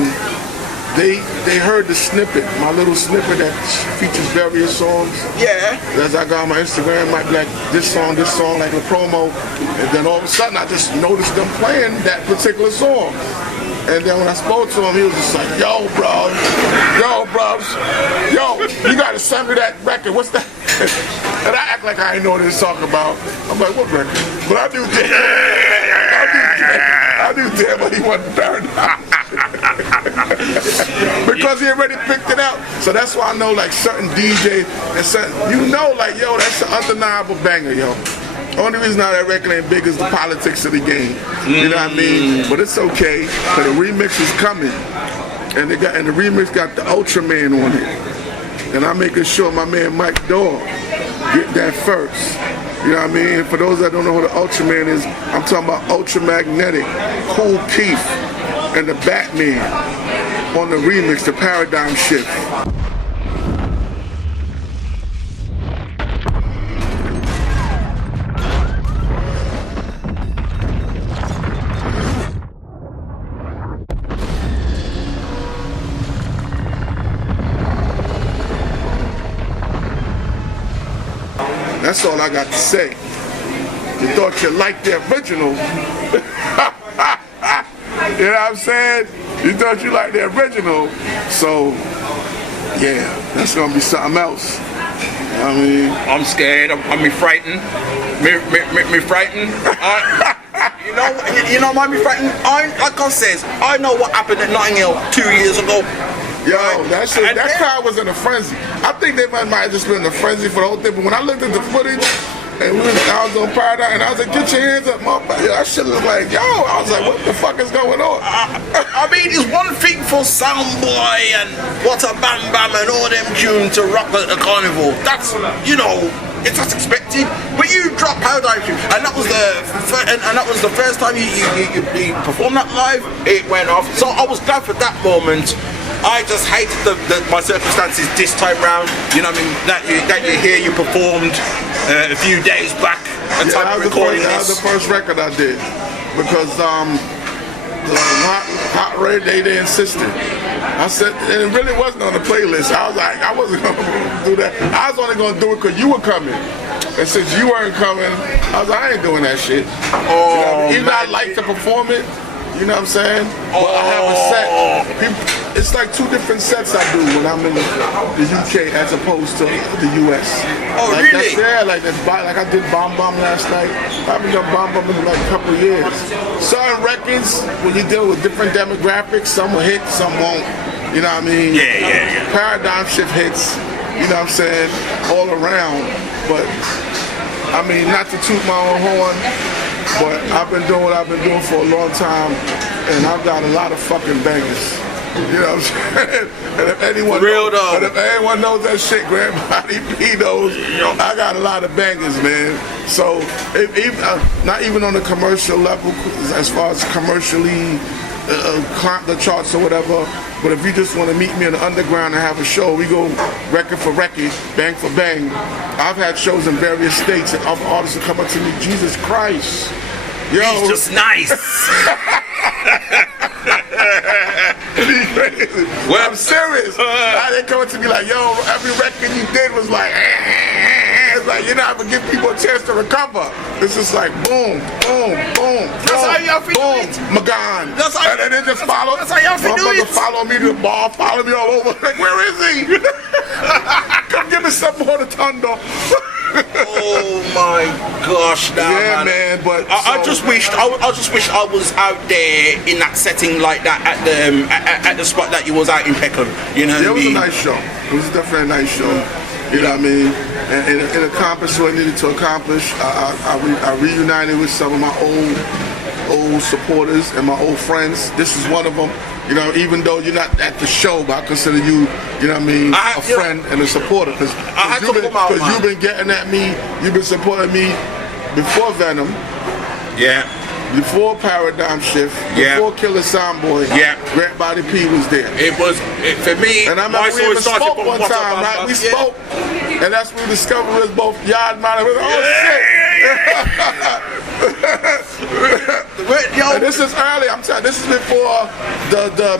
They heard the snippet, my little snippet that features various songs. Yeah. As I got on my Instagram, might be like this song, like a promo. And then all of a sudden I just noticed them playing that particular song. And then when I spoke to him, he was just like, yo, bro, you gotta send me that record. What's that? And I act like I ain't know what he's talking about. I'm like, what record? But I knew damn well he wasn't burned out. Because he already picked it out. So that's why I know like certain DJs and certain, you know, like, yo, that's an undeniable banger, yo. Only reason how that record ain't big is the politics of the game. You know what I mean? But it's okay, because the remix is coming. And the remix got the Ultraman on it. And I'm making sure my man Mike Dawg get that first. You know what I mean? For those that don't know who the Ultraman is, I'm talking about Ultramagnetic, Kool Keith, and the Batman on the remix, the Paradigm Shift. That's all I got to say. You thought you liked the original. You know what I'm saying? You thought you liked the original. So, yeah, that's gonna be something else. I mean, I'm scared. I'm frightened. Me frightened. You know why me frightened? Like I says, I know what happened at Notting Hill 2 years ago. Yo, that crowd was in a frenzy. I think they might have just been in a frenzy for the whole thing, but when I looked at the footage, and I was on Paradise, and I was like, get your hands up, motherfucker. That shit looked like, yo, I was like, what the fuck is going on? I mean, it's one thing for Soundboy and What a Bam Bam and all them tunes to rock at the carnival. That's, you know, it's just expected. But you dropped Paradise, and that was the first time you performed that live. It went off. So I was glad for that moment. I just hated my circumstances this time round. You know what I mean? That you hear you performed a few days back. That was the first record I did, because Hot Red, they insisted. I said, and it really wasn't on the playlist. I was like, I wasn't gonna do that. I was only gonna do it because you were coming. And since you weren't coming, I was like, I ain't doing that shit. Even though I like to perform it, you know what I'm saying? But I have a set. It's like two different sets I do when I'm in the UK as opposed to the US. Oh, like really? Like I did Bomb Bomb last night. I haven't done Bomb Bomb in like a couple of years. Certain records, when you deal with different demographics, some will hit, some won't. You know what I mean? Yeah. Paradigm shift hits, you know what I'm saying, all around. But, I mean, not to toot my own horn, but I've been doing what I've been doing for a long time, and I've got a lot of fucking bangers. You know what I'm saying? And if anyone knows that shit, Grandbody P knows, I got a lot of bangers, man. So, not even on the commercial level, as far as commercially climb the charts or whatever, but if you just want to meet me in the underground and have a show, we go record for record, bang for bang. I've had shows in various states, and other artists will come up to me, Jesus Christ. Yo, he's just nice. Well, I'm serious. They come to me like, yo, every record you did was like, it's like you're not gonna give people a chance to recover. It's just like boom, boom, boom. That's how y'all feel boom, it. Magan. And then they just follow. That's how y'all feel it. Follow me to the bar, follow me all over. Like, where is he? Come give me something more to Tondo. Oh my gosh, yeah, man. But I just wish I was out there in that setting like that at the spot that you was out in Peckham. You know what I mean? It was a nice show. It was definitely a nice show. You know what I mean? and it accomplished what I needed to accomplish. I reunited with some of my old supporters and my old friends. This is one of them. You know, even though you're not at the show, but I consider you, you know what I mean, a friend and a supporter. Because you've been getting at me, you've been supporting me before Venom. Yeah. Before Paradigm Shift, before Killer Soundboy, Grant Body P was there. It was, for me, and I remember we even spoke one time, right? We spoke, and that's when we discovered we was both yard man. Oh shit! And this is early. I'm telling you, this is before the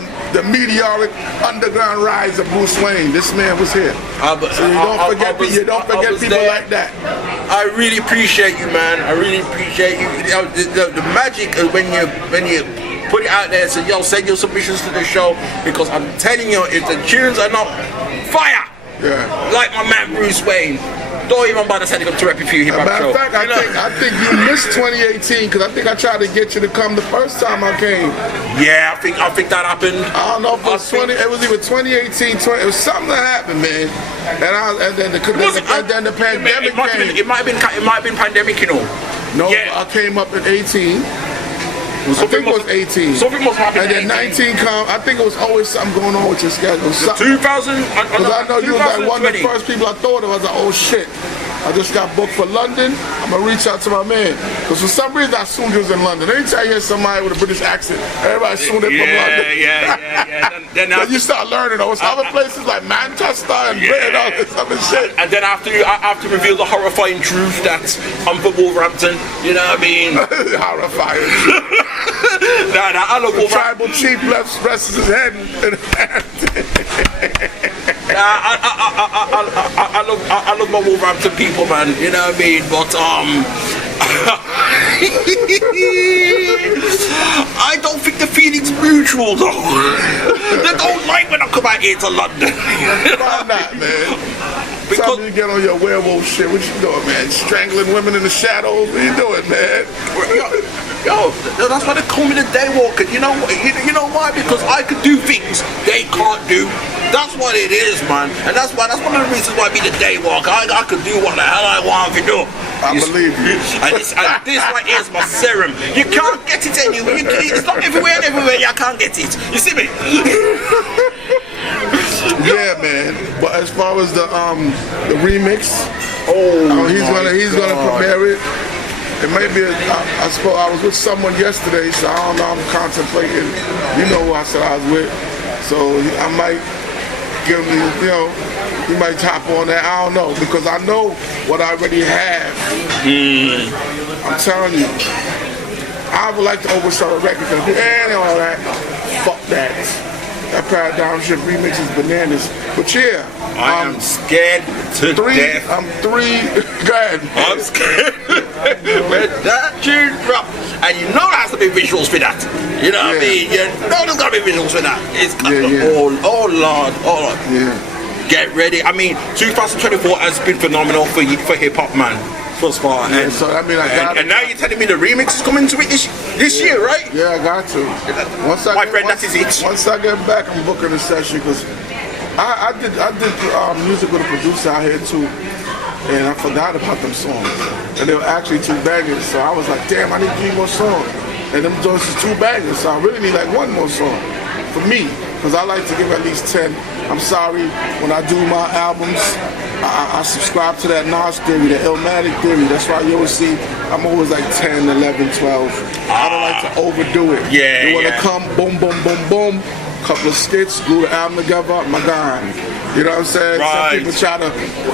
meteoric underground rise of Bruse Wane. This man was here. So you don't forget me. You don't forget people like that. I really appreciate you, man. I really appreciate you. You know, the magic is when you put it out there and say, yo, send your submissions to the show, because I'm telling you, if the tunes are not fire, like my man Bruse Wane, don't even bother sending them to RePPiN4U hip hop show. Matter of fact, I think you missed 2018 because I think I tried to get you to come the first time I came. Yeah, I think that happened. I don't know if it was it was either 2018, it was something that happened, man. And then the pandemic came. It might have been pandemic, you know. No, I came up in 18. I think it was 18. Something must happen. And then 19 come. I think it was always something going on with your schedule. 2000. Because I know you was like one of the first people I thought of. I was like, oh shit. I just got booked for London. I'm gonna reach out to my man. Because for some reason I assumed he was in London. Anytime you hear somebody with a British accent, everybody assumed they're from London. Then you start learning those other places like Manchester and Britain, all this other shit. And then after you reveal the horrifying truth that I'm from Wolverhampton, you know what I mean? Horrifying. I love the tribal chief rests his head I love my Wolverhampton people, man. You know what I mean? But I don't think the feeling's mutual though. They don't like when I come out here to London. Why not, man? Because you get on your werewolf shit. What you doing, man? Strangling women in the shadows? What you doing, man? Yo, that's why they call me the Daywalker. You know why? Because I can do things they can't do. That's what it is, man. And that's one of the reasons why I be the Daywalker. I can do what the hell I want to do. I believe you. And this right here is my serum. You can't get it anywhere. It's not everywhere and everywhere. You can't get it. You see me? Yeah, man. But as far as the remix, he's gonna premiere it. It may be. I suppose I was with someone yesterday, so I don't know. I'm contemplating. You know who I said I was with, so I might give me. You know, he might top on that. I don't know because I know what I already have. I'm telling you, I would like to oversell a record and all that. Fuck that. That Paradigm Shift remix is bananas. But yeah, I am scared to death. I'm three. Go ahead. I'm scared when that tune drop, and you know there has to be visuals for that. You know what I mean? You know there's gotta be visuals for that. It's oh Lord. Yeah. Get ready. I mean, 2024 has been phenomenal for hip hop, man. Thus far. Yeah, so I mean, and now you're telling me the remix is coming to it this year, right? Yeah, I got to. Once I get back, I'm booking a session because I did music with a producer out here too, and I forgot about them songs. And they were actually 2 bangers, so I was like, damn, I need 3 more songs. And them joints is 2 bangers, so I really need like 1 more song for me, because I like to give at least 10. I'm sorry, when I do my albums, I subscribe to that Nas theory, the Illmatic theory. That's why you always see I'm always like 10, 11, 12. I don't like to overdo it. Yeah, you want to come, boom, boom, boom, boom, couple of skits, glue the album together, my God. You know what I'm saying? Right. Some people try to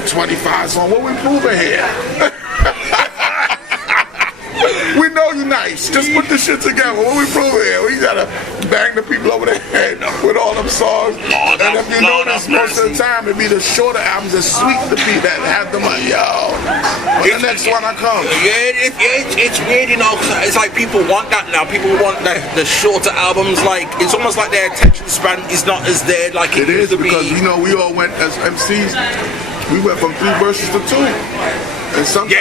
25 songs. What we proving here? We know you nice. Just put this shit together. What we proving here? We gotta bang the people over the head with all them songs. And if you notice, most of the time it be the shorter albums that sweet the beat that have them like, yo. When the next one I come. Yeah, it's weird, you know. It's like people want that now. People want the shorter albums. Like it's almost like their attention span is not as there like it is used to be. Because you know we all went as MCs. We went from 3 verses to 2. And sometimes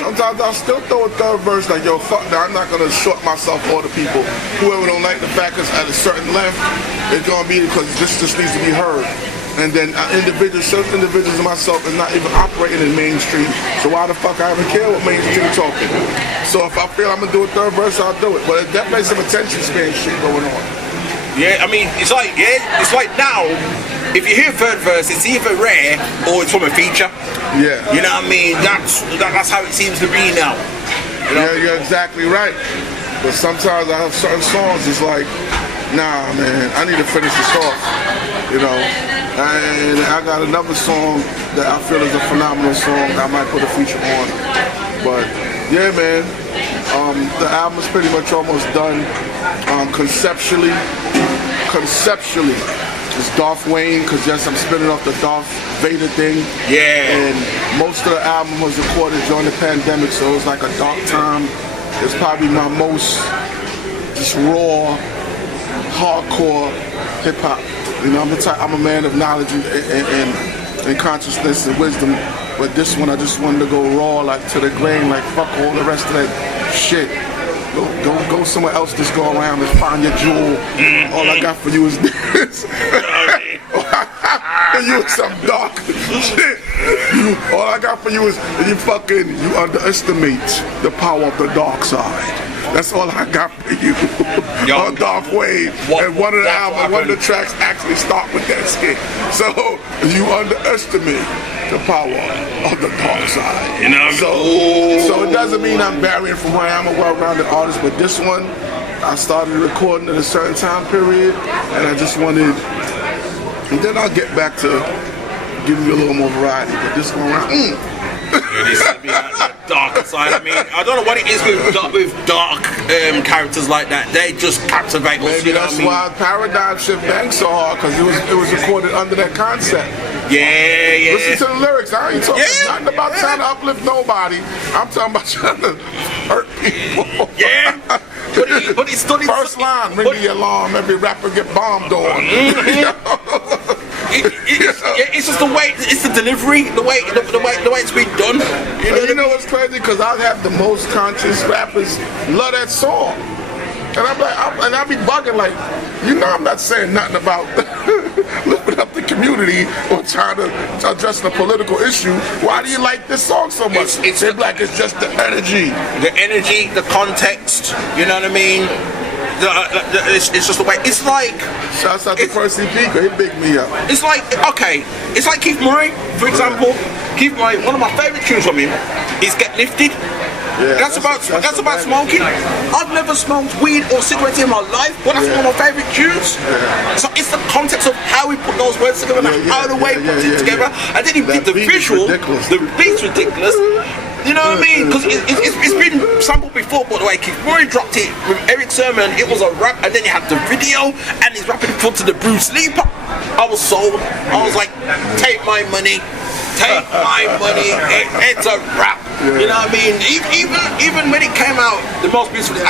sometimes I'll still throw a 3rd verse like, yo, fuck that, I'm not going to short myself for the people. Whoever don't like the fact is at a certain length, it's going to be because this just needs to be heard. And then certain individuals and myself is not even operating in mainstream. So why the fuck I even care what mainstream talking? So if I feel I'm gonna do a third verse, I'll do it. But there's definitely some attention span shit going on. Yeah, I mean, it's like now, if you hear third verse, it's either rare or it's from a feature. Yeah. You know what I mean? That's how it seems to be now. You know? Yeah, you're exactly right. But sometimes I have certain songs, it's like, nah, man, I need to finish this off, you know. And I got another song that I feel is a phenomenal song that I might put a feature on. But yeah, man, the album is pretty much almost done. Conceptually, it's Darth Wane, because yes, I'm spinning off the Darth Vader thing. Yeah. And most of the album was recorded during the pandemic, so it was like a dark time. It's probably my most just raw, hardcore hip hop. You know, I'm a man of knowledge and consciousness and wisdom, but this one I just wanted to go raw, like to the grain, like fuck all the rest of that shit. Go somewhere else, just go around and find your jewel. All I got for you is this. You some dark shit. All I got for you is you underestimate the power of the dark side. That's all I got for you. On Darth Wane. And one of the tracks actually start with that shit. So you underestimate the power of the dark side. You know, so it doesn't mean I'm varying from where I am a well-rounded artist, but this one I started recording at a certain time period, and I just wanted, and then I'll get back to giving you a little more variety. But this one around, it needs to be that darker side. I mean, I don't know what it is with dark characters like that. They just captivate us. Maybe that's why Paradigm Shift banged so hard, because it was recorded under that concept. Yeah. Listen to the lyrics. I ain't talking nothing about trying to uplift nobody. I'm talking about trying to hurt people. Yeah. But it's still first line, ring the alarm, every rapper get bombed on. It's just the way, it's the delivery, the way it's been done. You know what's crazy? Because I have the most conscious rappers love that song, and I'm like, I be bugging like, you know, I'm not saying nothing about lifting up the community or trying to address the political issue. Why do you like this song so much? They're like, it's just the energy, the context. You know what I mean? It's just the way. It's like. Shouts out to Percy Beaker. He bigged me up. It's like, okay, it's like Keith Murray, for example. Keith Murray, one of my favorite tunes from him is "Get Lifted." Yeah, that's about smoking. I've never smoked weed or cigarettes in my life, but that's one of my favorite tunes. So it's the context of how we put those words together, and how the way we put it together. And then he did the visual. The beat's ridiculous. You know what I mean? Because it's been sampled before, but the way Keith Murray dropped it with Eric Sermon, it was a rap, and then he had the video, and he's rapping in front of the Bruce Lee. I was sold. I was like, take my money. Take my money, it's a rap. You know what I mean? Even when it came out, the most beautiful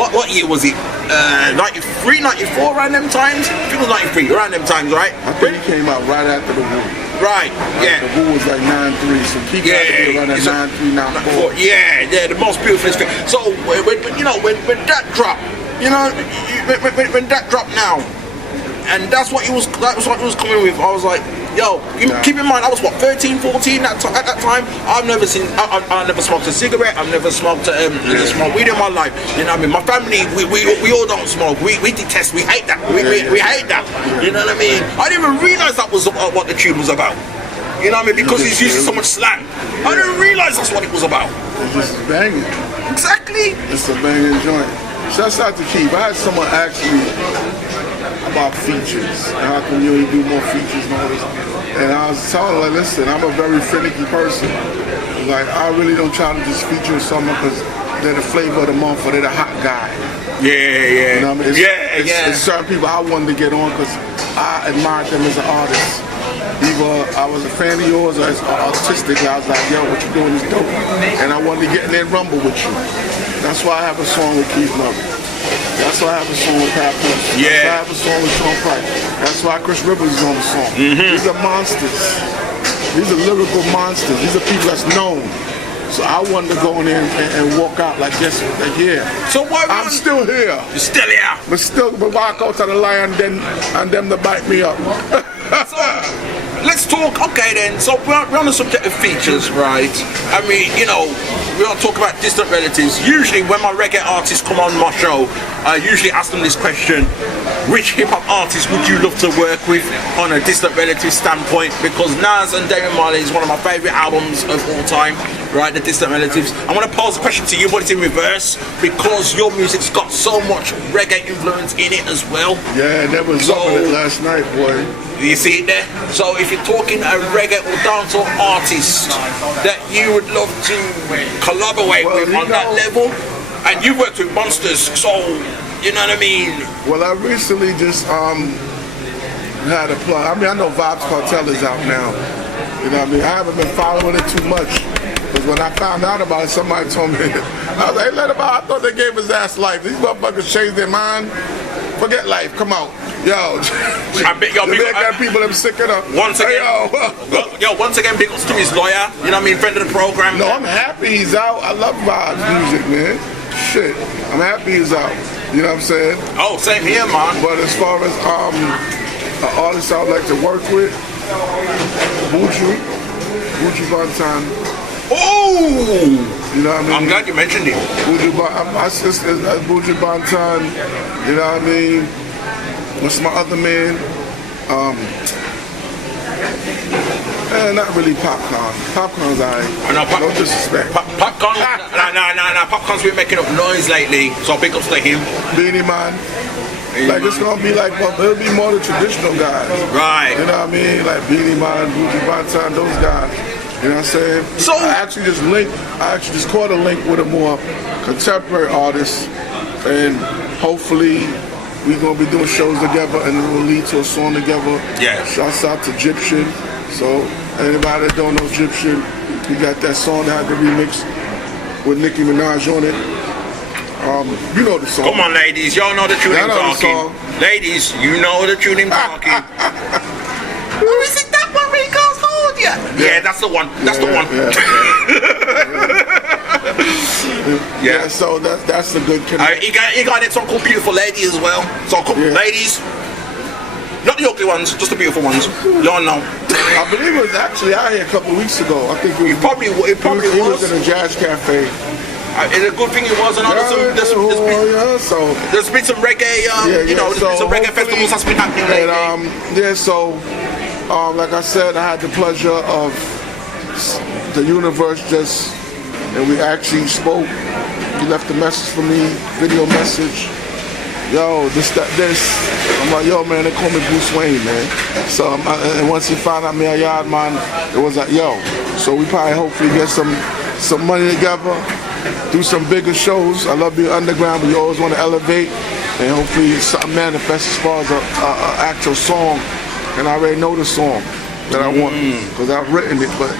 what year was it? 93, 94, around them times? I think it was 93, around them times, right? I think it came out right after the Wu. Right, yeah. The Wu was like 93, so keep got to be around that 93, 94. Yeah, the most beautiful thing. So when that dropped, you know, when that dropped now, and that was what it was coming with. I was like, yo, keep in mind, I was what, 13, 14 at that time. I've never smoked a cigarette. I've never smoked weed in my life. You know what I mean? My family, we all don't smoke. We detest. We hate that. We hate that. You know what I mean? I didn't even realize that was what the tune was about. You know what I mean? Because he's using so much slang. I didn't realize that's what it was about. It's just banging. Exactly. It's a banging joint. Shouts out to Keith. I had someone ask me about features and how can you do more features and all this. And I was telling her, like, listen, I'm a very finicky person. Like, I really don't try to just feature someone because they're the flavor of the month or they're the hot guy. Yeah. You know what I mean? It's certain people I wanted to get on because I admired them as an artist. Either I was a fan of yours or artistically, I was like, yo, what you doing is dope. And I wanted to get in there and rumble with you. That's why I have a song with Keith Love. That's why I have a song with Peckham. Yeah. That's why I have a song with Sean Price. That's why Chris Rivers is on the song. These are monsters. These are lyrical monsters. These are people that's known. So I wanted to go in there and walk out like this, like here. So why I'm still here. You're still here. But walk out to the lion and them to bite me up. So, let's talk, okay then, so we're on the subject of features, right? I mean, you know, we don't talk about distant relatives. Usually when my reggae artists come on my show, I usually ask them this question: which hip-hop artist would you love to work with on a distant relative standpoint? Because Nas and Damian Marley is one of my favourite albums of all time, right, the Distant Relatives. I want to pose a question to you, but it's in reverse, because your music's got so much reggae influence in it as well. Yeah, that was loving it last night, boy. You see it there? So if you're talking a reggae or dancehall artist that you would love to collaborate with on that level, and you worked with monsters, so you know what I mean? Well, I recently just had a plug. I mean, I know Vibes Cartel is out now. You know what I mean? I haven't been following it too much, because when I found out about it, somebody told me, I was like, hey, let him out. I thought they gave his ass life. These motherfuckers changed their mind. Forget life, come out. Yo, I bet y'all got people that sick it up. Once again, once again, big ups to his lawyer, you know what I mean, friend of the program. No, I'm happy he's out. I love Vibes music, man. Shit, I'm happy he's out. You know what I'm saying? Oh, same here, man. But as far as an artist I would like to work with, Buju Banton. Oh! You know what I mean? I'm glad you mentioned him. My sister is Buju Banton. You know what I mean? What's my other man? Not really Popcorn. Popcorn's alright. No disrespect. Popcorn? Nah. Popcorn's been making up noise lately, so big ups to him. Beanie Man. Like it's gonna be like, well, it'll be more the traditional guys. Right. You know what I mean? Like Beanie Man, Buju Banton, those guys. You know what I'm saying? So I actually just caught a link with a more contemporary artist, and hopefully we're gonna be doing shows together and it will lead to a song together. Yeah. Shouts out to Egyptian. So anybody that don't know Egyptian, we got that song that had the remix with Nicki Minaj on it. You know the song. Come on, ladies, y'all know the tune I'm talking. Ladies, you know the tune I'm talking. Oh, is it that one where he goes hold ya? Yeah, that's the one. That's the one. Yeah, so that's a good connection. He got that song called Beautiful Lady as well. So ladies, not the ugly ones, just the beautiful ones. Y'all know. I believe it was actually out here a couple of weeks ago. I think it probably was. He was in a jazz cafe. It's a good thing it was, and there's been some reggae, there's been some reggae festivals that's been happening lately. Like I said, I had the pleasure of the universe and we actually spoke. He left a message for me, video message. Yo, this. I'm like, yo, man, they call me Bruse Wane, man. So, and once he found out me a yard, man, it was like, yo. So we probably hopefully get some money together, do some bigger shows. I love being underground, but you always want to elevate, and hopefully something manifests as far as an actual song. And I already know the song that I want, because I've written it, but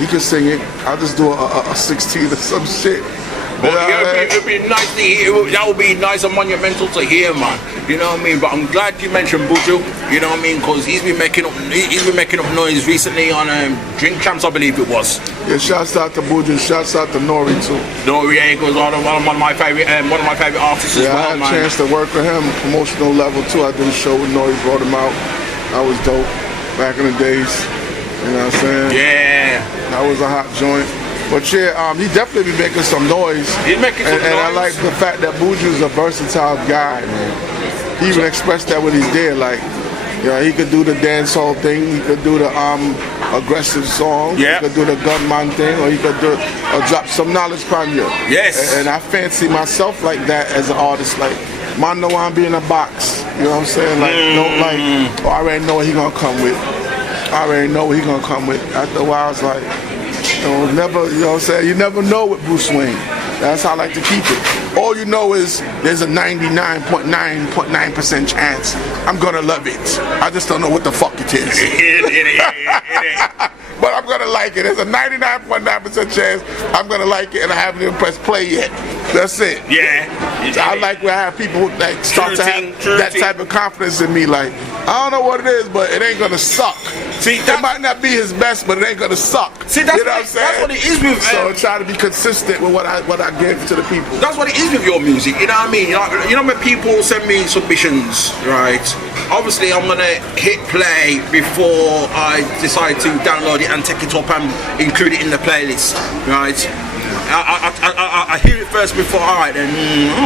he can sing it. I'll just do a 16 or some shit. Well, it'd be nice to hear. That would be nice and monumental to hear, man. You know what I mean? But I'm glad you mentioned Buju. You know what I mean? Because he's been making up noise recently on Drink Champs, I believe it was. Yeah, shouts out to Buju. Shouts out to Nori too. Nori was one of my favorite artists as well. I had a chance to work with him promotional level too. I did a show with Nori, brought him out. That was dope back in the days. You know what I'm saying? Yeah. That was a hot joint. But yeah, he definitely be making some noise. He's making some noise. And I like the fact that Buju's a versatile guy, man. He even expressed that when he's there. Like, you know, he could do the dancehall thing, he could do the aggressive song, he could do the gunman thing, or he could drop some knowledge from you. Yes. And I fancy myself like that as an artist. Like, man, no one be in a box. You know what I'm saying? Like, I already know what he gonna come with. After a while, it's like, never, you know what I'm saying? You never know with Bruse Wane. That's how I like to keep it. All you know is there's a 99.9% chance I'm gonna love it. I just don't know what the fuck it is. But I'm gonna like it. There's a 99.9% chance I'm gonna like it, and I haven't even pressed play yet. That's it. Yeah. I like when I have people like start to have that type of confidence in me. Like, I don't know what it is, but it ain't gonna suck. See, it might not be his best, but it ain't gonna suck. See, that's, you know what I'm saying? That's what it is with. So try to be consistent with what I give to the people. That's what it is with your music. You know what I mean? You know when people send me submissions, right? Obviously, I'm gonna hit play before I decide to download it and take it up and include it in the playlist, right? I hear it first before. All right, then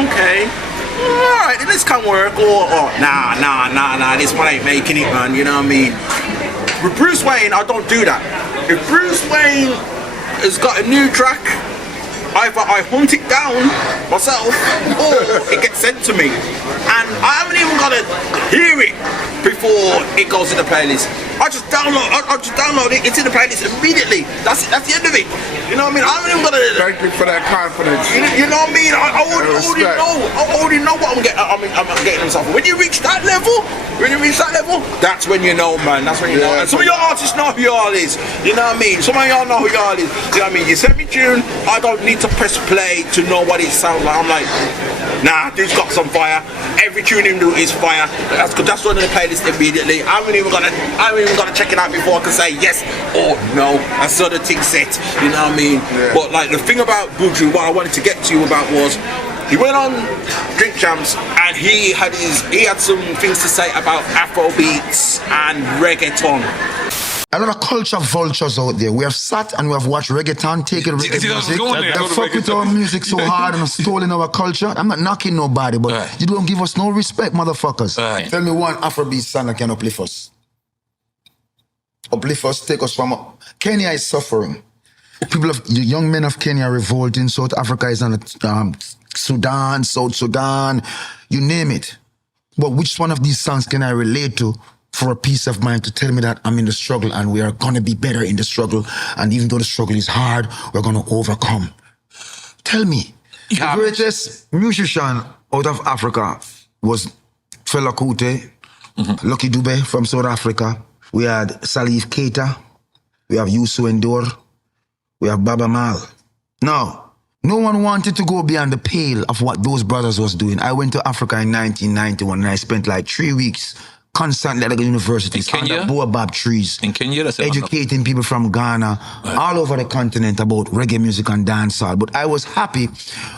okay. Alright, this can work, or nah, this one ain't making it, man, you know what I mean? With Bruse Wane, I don't do that. If Bruse Wane has got a new track, either I hunt it down myself, or it gets sent to me. And I haven't even got to hear it before it goes in the playlist. I just download it, it's in the playlist immediately. That's the end of it. You know what I mean? I haven't even got to... Thank you for that confidence. You know what I mean? I already know what I'm getting myself. When you reach that level, that's when you know, man. That's when you know. And some of your artists know who y'all is. You know what I mean? Some of y'all know who y'all is. You know what I mean? You send me tune, I don't need to press play to know what it sounds like. I'm like, nah, dude's got some fire. Every tune him do is fire. That's good. That's running the playlist immediately. I haven't even got to check it out before I can say yes or no. I saw the thing set. You know what I mean? Yeah. But like the thing about Buju, what I wanted to get to you about was he went on Drink Champs and he had some things to say about Afrobeats and reggaeton. A lot of culture vultures out there. We have sat and we have watched reggaeton taking reggae music. That fuck with our music so hard and stolen our culture. I'm not knocking nobody, but you don't give us no respect, motherfuckers. Tell me one Afrobeat song that can uplift us. Uplift us, take us from... Kenya is suffering. The young men of Kenya are revolting. South Africa is on Sudan, South Sudan, you name it. But which one of these songs can I relate to for a peace of mind to tell me that I'm in the struggle and we are going to be better in the struggle, and even though the struggle is hard, we're going to overcome? Tell me. The greatest musician out of Africa was Fela Kuti, Lucky Dube from South Africa. We had Salif Keita, we have Youssou N'Dour, we have Baba Mal. Now, no one wanted to go beyond the pale of what those brothers was doing. I went to Africa in 1991 and I spent like 3 weeks constantly at the universities under baobab trees, in Kenya, educating people from Ghana, all over the continent about reggae music and dancehall. But I was happy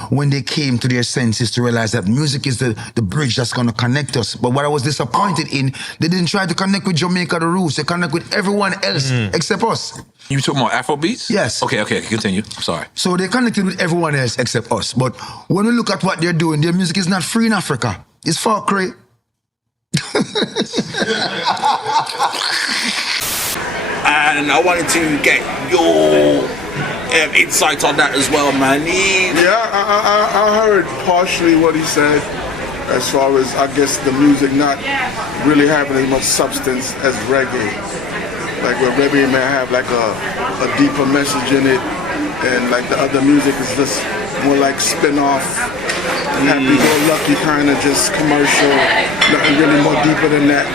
when they came to their senses to realize that music is the bridge that's going to connect us. But what I was disappointed in, they didn't try to connect with Jamaica the Roots. They connect with everyone else except us. You talking about Afrobeats? Yes. Okay, continue. I'm sorry. So they connected with everyone else except us. But when we look at what they're doing, their music is not free in Africa. It's far cray. And I wanted to get your insight on that as well, man. I heard partially what he said as far as, I guess, the music not really having as much substance as reggae. Like where reggae may have like a deeper message in it, and like the other music is just more like spin-off, happy-go-lucky kind of just commercial, nothing really more deeper than that,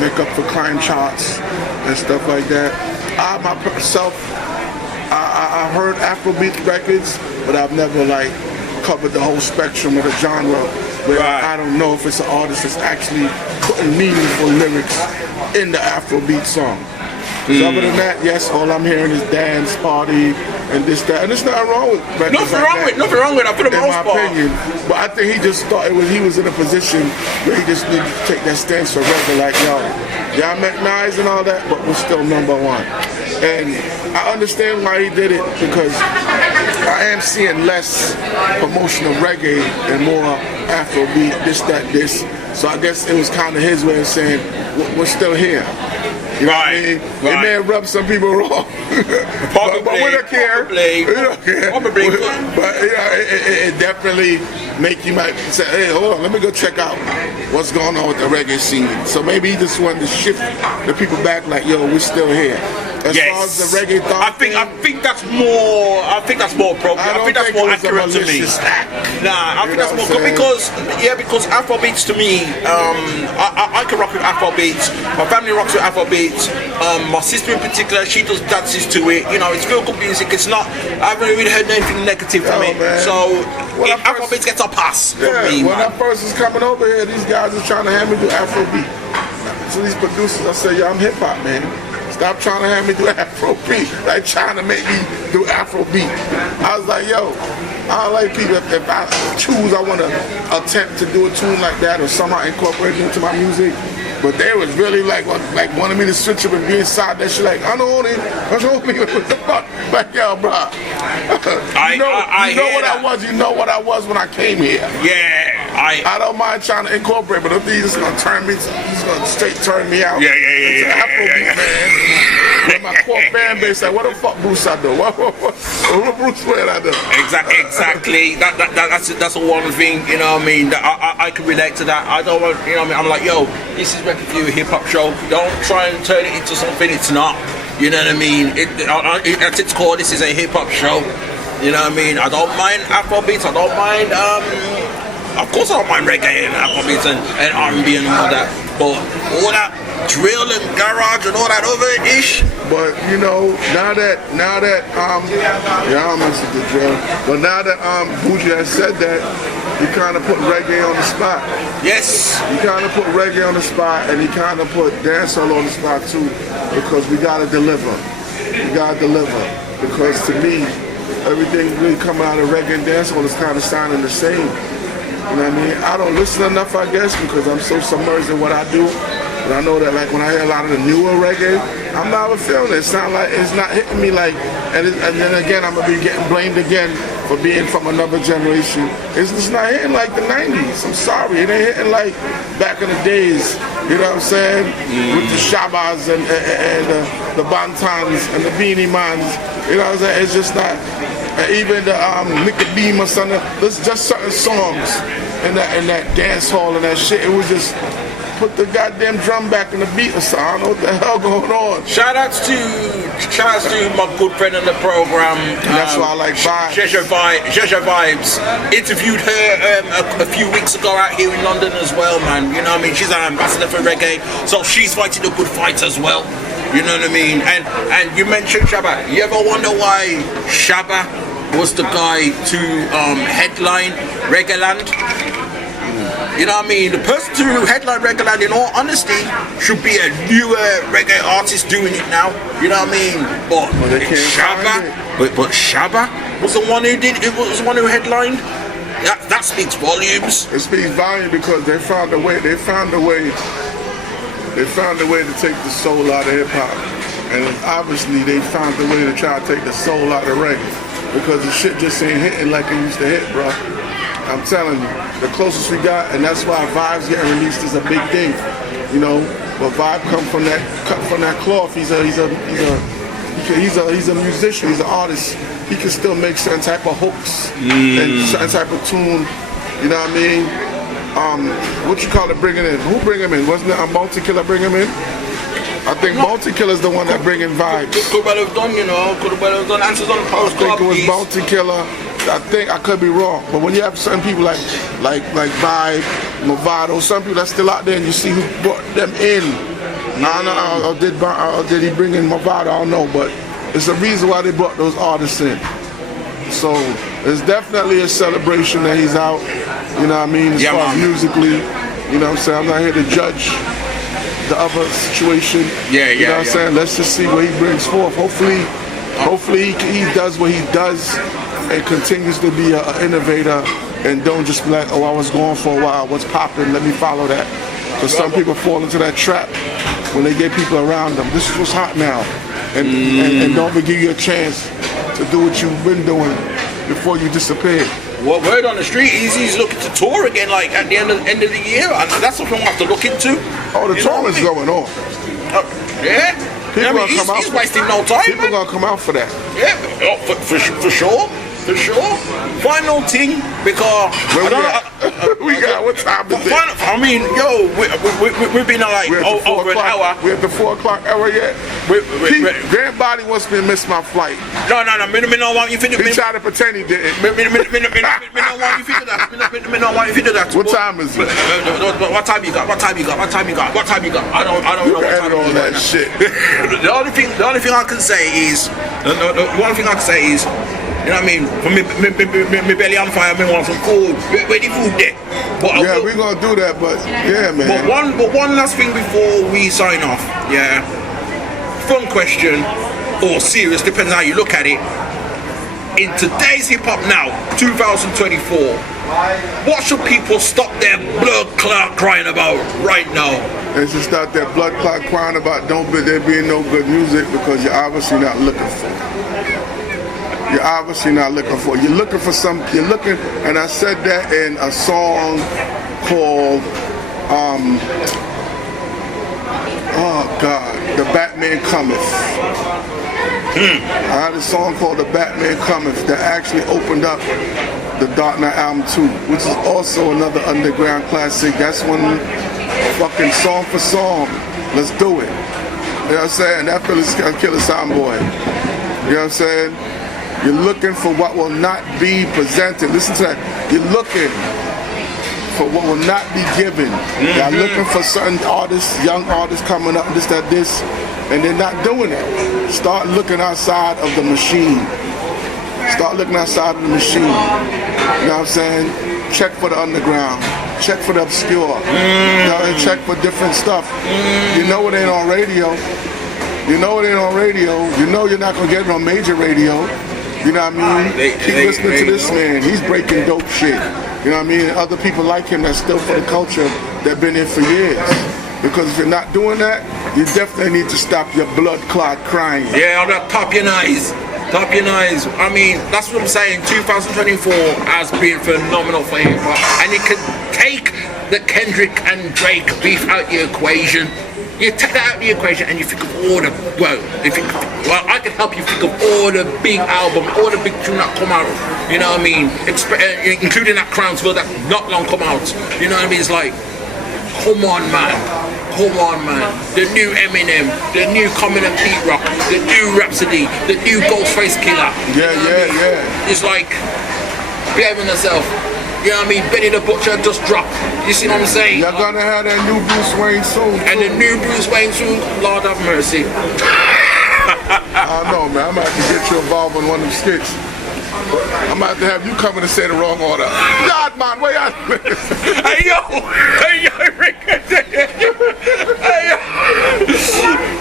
make up for crime charts and stuff like that. I myself heard Afrobeat records, but I've never like covered the whole spectrum of the genre, where I don't know if it's an artist that's actually putting meaningful lyrics in the Afrobeat song. Because other than that, yes, all I'm hearing is dance, party, and this, that. And there's nothing wrong with records nothing wrong with that for the most part. In my opinion. But I think he just thought he was in a position where he just needed to take that stance for reggae, like, yo, y'all mechanized and all that, but we're still number one. And I understand why he did it, because I am seeing less promotion of reggae and more Afrobeat, this, that, this. So I guess it was kind of his way of saying, we're still here. You know what I mean? It may have rubbed some people wrong. but we don't care. We don't care. But yeah, it definitely make you might say, hey, hold on, let me go check out what's going on with the reggae scene. So maybe he just wanted to shift the people back, like, yo, we're still here. As far as the reggae thought, I think that's more appropriate. I think that's more accurate to me. Nah, I think that's more good because Afrobeats to me, I can rock with Afrobeats. My family rocks with Afrobeats. My sister in particular, she does dances to it. You know, it's feel good music. It's not. I haven't really heard anything negative from it. Man. So Afrobeats gets a pass from me. When I first was coming over here, these guys were trying to have me do Afrobeat. So these producers, I said, yo, I'm hip hop, man. stop trying to have me do Afrobeat. Like trying to make me do Afrobeat. I was like, yo, I don't like people, if I choose, I want to attempt to do a tune like that or somehow incorporate it into my music. But they was really like wanting me to switch up and be inside that shit. Like, I know what the fuck? Like, yo, bro. You know what I was. You know what I was when I came here. Yeah. I don't mind trying to incorporate, but if he's just gonna turn me, he's gonna straight turn me out. Yeah. Afrobeat, man. With my core fan base, like, what the fuck Bruse I do? What Bruse Wane I do? Exactly. That's a one thing, you know what I mean, that I can relate to that. I don't want, you know what I mean, I'm like, yo, this is RePPiN4U hip hop show. Don't try and turn it into something it's not. You know what I mean? At its core, this is a hip hop show. You know what I mean? I don't mind Afrobeats. I don't mind, of course I don't mind reggae and Afrobeats and R&B and all that. But all that drill and garage and all that other ish. But you know, now that yeah, I mess with the drill. But now that Bougie has said that, he kind of put reggae on the spot. Yes. He kind of put reggae on the spot, and he kind of put dancehall on the spot too, because we gotta deliver. We gotta deliver, because to me, everything really coming out of reggae and dancehall is kind of sounding the same. You know what I mean? I don't listen enough, I guess, because I'm so submerged in what I do. But I know that, like, when I hear a lot of the newer reggae, I'm not even feeling it. It's not like, it's not hitting me like, and then again, I'm gonna be getting blamed again for being from another generation. It's not hitting like the 90s. I'm sorry, it ain't hitting like back in the days. You know what I'm saying? With the Shabbas and the Bantans and the Beanie Mans. You know what I'm saying? It's just not. Even the Nickabeam or something. There's just certain songs in that dance hall and that shit. It was just put the goddamn drum back in the beat or something. I don't know what the hell going on. Shout outs to my good friend on the program. And that's why I like Vibes. Jeja Vibes. Interviewed her a few weeks ago out here in London as well, man. You know what I mean? She's an ambassador for reggae, so she's fighting a good fight as well. You know what I mean? And you mentioned Shabba. You ever wonder why Shabba was the guy to headline Reggaeland? You know what I mean? The person to headline Reggaeland, in all honesty, should be a newer reggae artist doing it now. You know what I mean? But Shabba was the one who did it. Was the one who headlined. That speaks volumes. It speaks volumes because they found a way. They found a way to take the soul out of hip hop, and obviously they found a way to try to take the soul out of reggae, because the shit just ain't hitting like it used to hit, bro. I'm telling you, the closest we got, and that's why Vibes getting released is a big thing, you know. But Vibe come from that cloth. He's a musician. He's an artist. He can still make certain type of hooks and certain type of tune. You know what I mean? What you call it? Bringing in? Who bring him in? Wasn't it a Multi-Killer bring him in? I think Multi-Killer's the one that bring in Vibes. Could well have done, you know. Could well have done answers on the post. I think it was Multi-Killer. I think I could be wrong, but when you have certain people like Vibe, Movado, some people that's still out there, and you see who brought them in. I don't know, or did he bring in Movado? I don't know, but it's a reason why they brought those artists in. So it's definitely a celebration that he's out. You know what I mean? As far as musically, you know what I'm saying? I'm not here to judge the other situation. You know what I'm saying? Let's just see what he brings forth. Hopefully he does what he does and continues to be an innovator, and don't just be like, oh, I was going for a while, what's popping, let me follow that. Because some people fall into that trap when they get people around them. This is what's hot now. And don't give you a chance to do what you've been doing before you disappear. Well, word on the street, he's looking to tour again, like at the end of the year. And that's something we'll have to look into. Oh, the tour is going on. Yeah. He's wasting no time. People gonna come out for that. Yeah, for sure. For sure. Final thing, because we got what time is it? I mean, yo, we've been like over an hour. We're at the 4 o'clock hour yet. Grand Body wants me to miss my flight. No, me don't want you to He tried to pretend he didn't. Me don't want you to that. Me don't want you to that. What time is it? What time you got? I don't know what time all that shit. The only thing I can say is, you know what I mean? For me belly on fire, me want some food. Where the food there? But yeah, we're gonna do that, but yeah, man. But one last thing before we sign off, yeah. fun question, or serious, depends how you look at it. In today's hip hop now, 2024, what should people stop their blood clot crying about right now? They should stop their blood clot crying about there being no good music because you're obviously not looking for it. You're obviously not looking for it. You're looking for and I said that in a song called, oh God, The Batman Cometh. I had a song called The Batman Cometh that actually opened up the Dark Knight album too, which is also another underground classic. That's one fucking song for song. Let's do it. You know what I'm saying? That feels Killer Sound Boy. You know what I'm saying? You're looking for what will not be presented. Listen to that. You're looking for what will not be given. You're looking for certain artists, young artists coming up, this, and they're not doing it. Start looking outside of the machine. Start looking outside of the machine. You know what I'm saying? Check for the underground. Check for the obscure. You know, and check for different stuff. You know it ain't on radio. You know it ain't on radio. You know you're not gonna get it on major radio. You know what I mean? Keep listening to this man. He's breaking dope shit. You know what I mean? And other people like him that's still for the culture that been in for years. Because if you're not doing that, you definitely need to stop your blood clot crying. Yeah, on that top your eyes. Top your eyes. I mean, that's what I'm saying. 2024 has been phenomenal for hip hop. And you can take the Kendrick and Drake beef out the equation. You take that out of the equation and you think of all the, I can help you think of all the big albums, all the big tunes that come out, you know what I mean? Including that Crownsville that not long come out, you know what I mean? It's like, come on man, the new Eminem, the new Common and Pete Rock, the new Rhapsody, the new Ghostface Killer. Yeah. It's like, behaving yourself. You know what I mean? Benny the Butcher just dropped. You see what I'm saying? You're gonna have that new Bruse Wane soon. And the new Bruse Wane soon, Lord have mercy. I don't know, man. I'm about to get you involved in one of them skits. I'm about to have you come in and say the wrong order. God, man, where you at? Hey, yo, Rick. Hey, yo.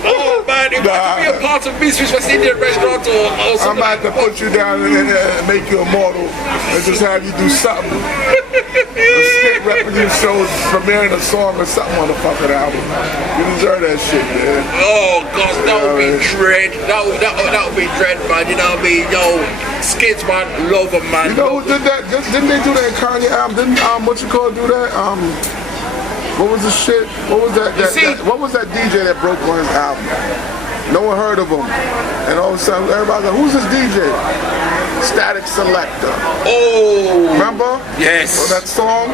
Oh, man, if you be a part of Mistress West Indian restaurant or I'm about to put you down and make you a model and just have you do something. A skit revenue shows premiering a song or something on the fucking album. You deserve that shit, man. Oh, gosh, that would be dread. That would be dread, man. You know what I mean? Yo, skits, man. Love them, man. You know who did that? Didn't they do that in Kanye album? Didn't do that? What was the shit? What was that what was that DJ that broke on his album? No one heard of him. And all of a sudden everybody's like, who's this DJ? Static Selector. Oh, remember? Yes. So that song?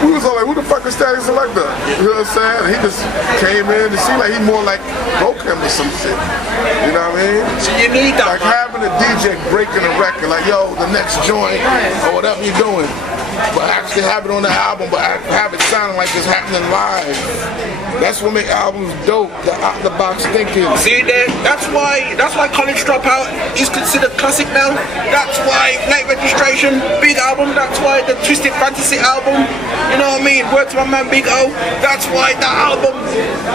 We was all like, who the fuck is Static Selector? You know what I'm saying? He just came in. It seemed like he more like broke him or some shit. You know what I mean? So you need that. Like having a DJ breaking a record, like, yo, the next joint or whatever you're doing. But actually have it on the album, but have it sounding like it's happening live. That's what make albums dope, the out the box thinking. See there? That's why College Dropout is considered classic now. That's why Late Registration, big album. That's why the Twisted Fantasy album, you know what I mean? Word to my man Big O. That's why that album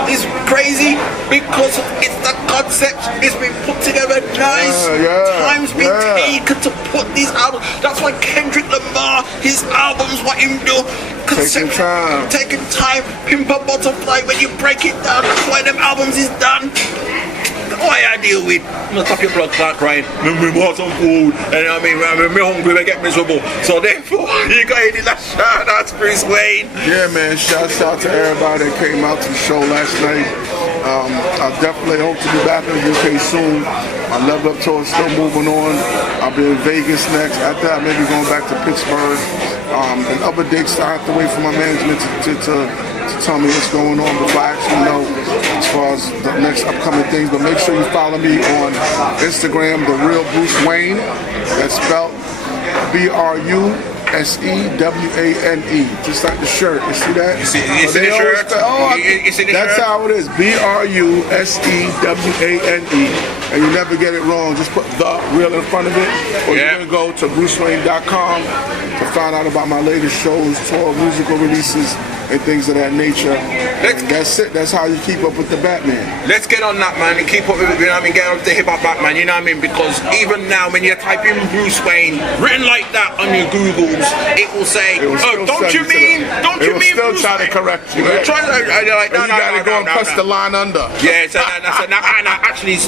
is crazy, because it's the concept. It's been put together nice. Time's been taken to put these albums. That's why Kendrick Lamar, his albums, what him do, taking time, Pimp a Butterfly, when you break it down, that's why them albums is done. Why I deal with? I'm gonna top your blood clot crying. Me want some food, and I mean, me hungry, I get miserable. So therefore, you got any last shout out to Bruse Wane? Yeah, man. Shouts out to everybody that came out to the show last night. I definitely hope to be back in the UK soon. My level up tour is still moving on. I'll be in Vegas next. After that, maybe going back to Pittsburgh. And other dates, I have to wait for my management to tell me what's going on before I actually know as far as the next upcoming things. But make sure you follow me on Instagram, The Real Bruse Wane. That's spelled BRUSEWANE, just like the shirt. You see that? You see the shirt? That's how it is. BRUSEWANE. and you never get it wrong. Just put the real in front of it, or you can go to BruceWane.com to find out about my latest shows, tour, musical releases, and things of that nature. And that's it. That's how you keep up with the Batman. Let's get on that, man, and keep up with it. You know what I mean? Get up with the hip hop Batman. You know what I mean? Because even now, when you type in Bruse Wane written like that on your Googles, it will say, "Oh, don't you mean? Don't you mean?" Still try to correct you. Right? Trying to, like, no, you gotta go and press the line under. Yeah, so actually, is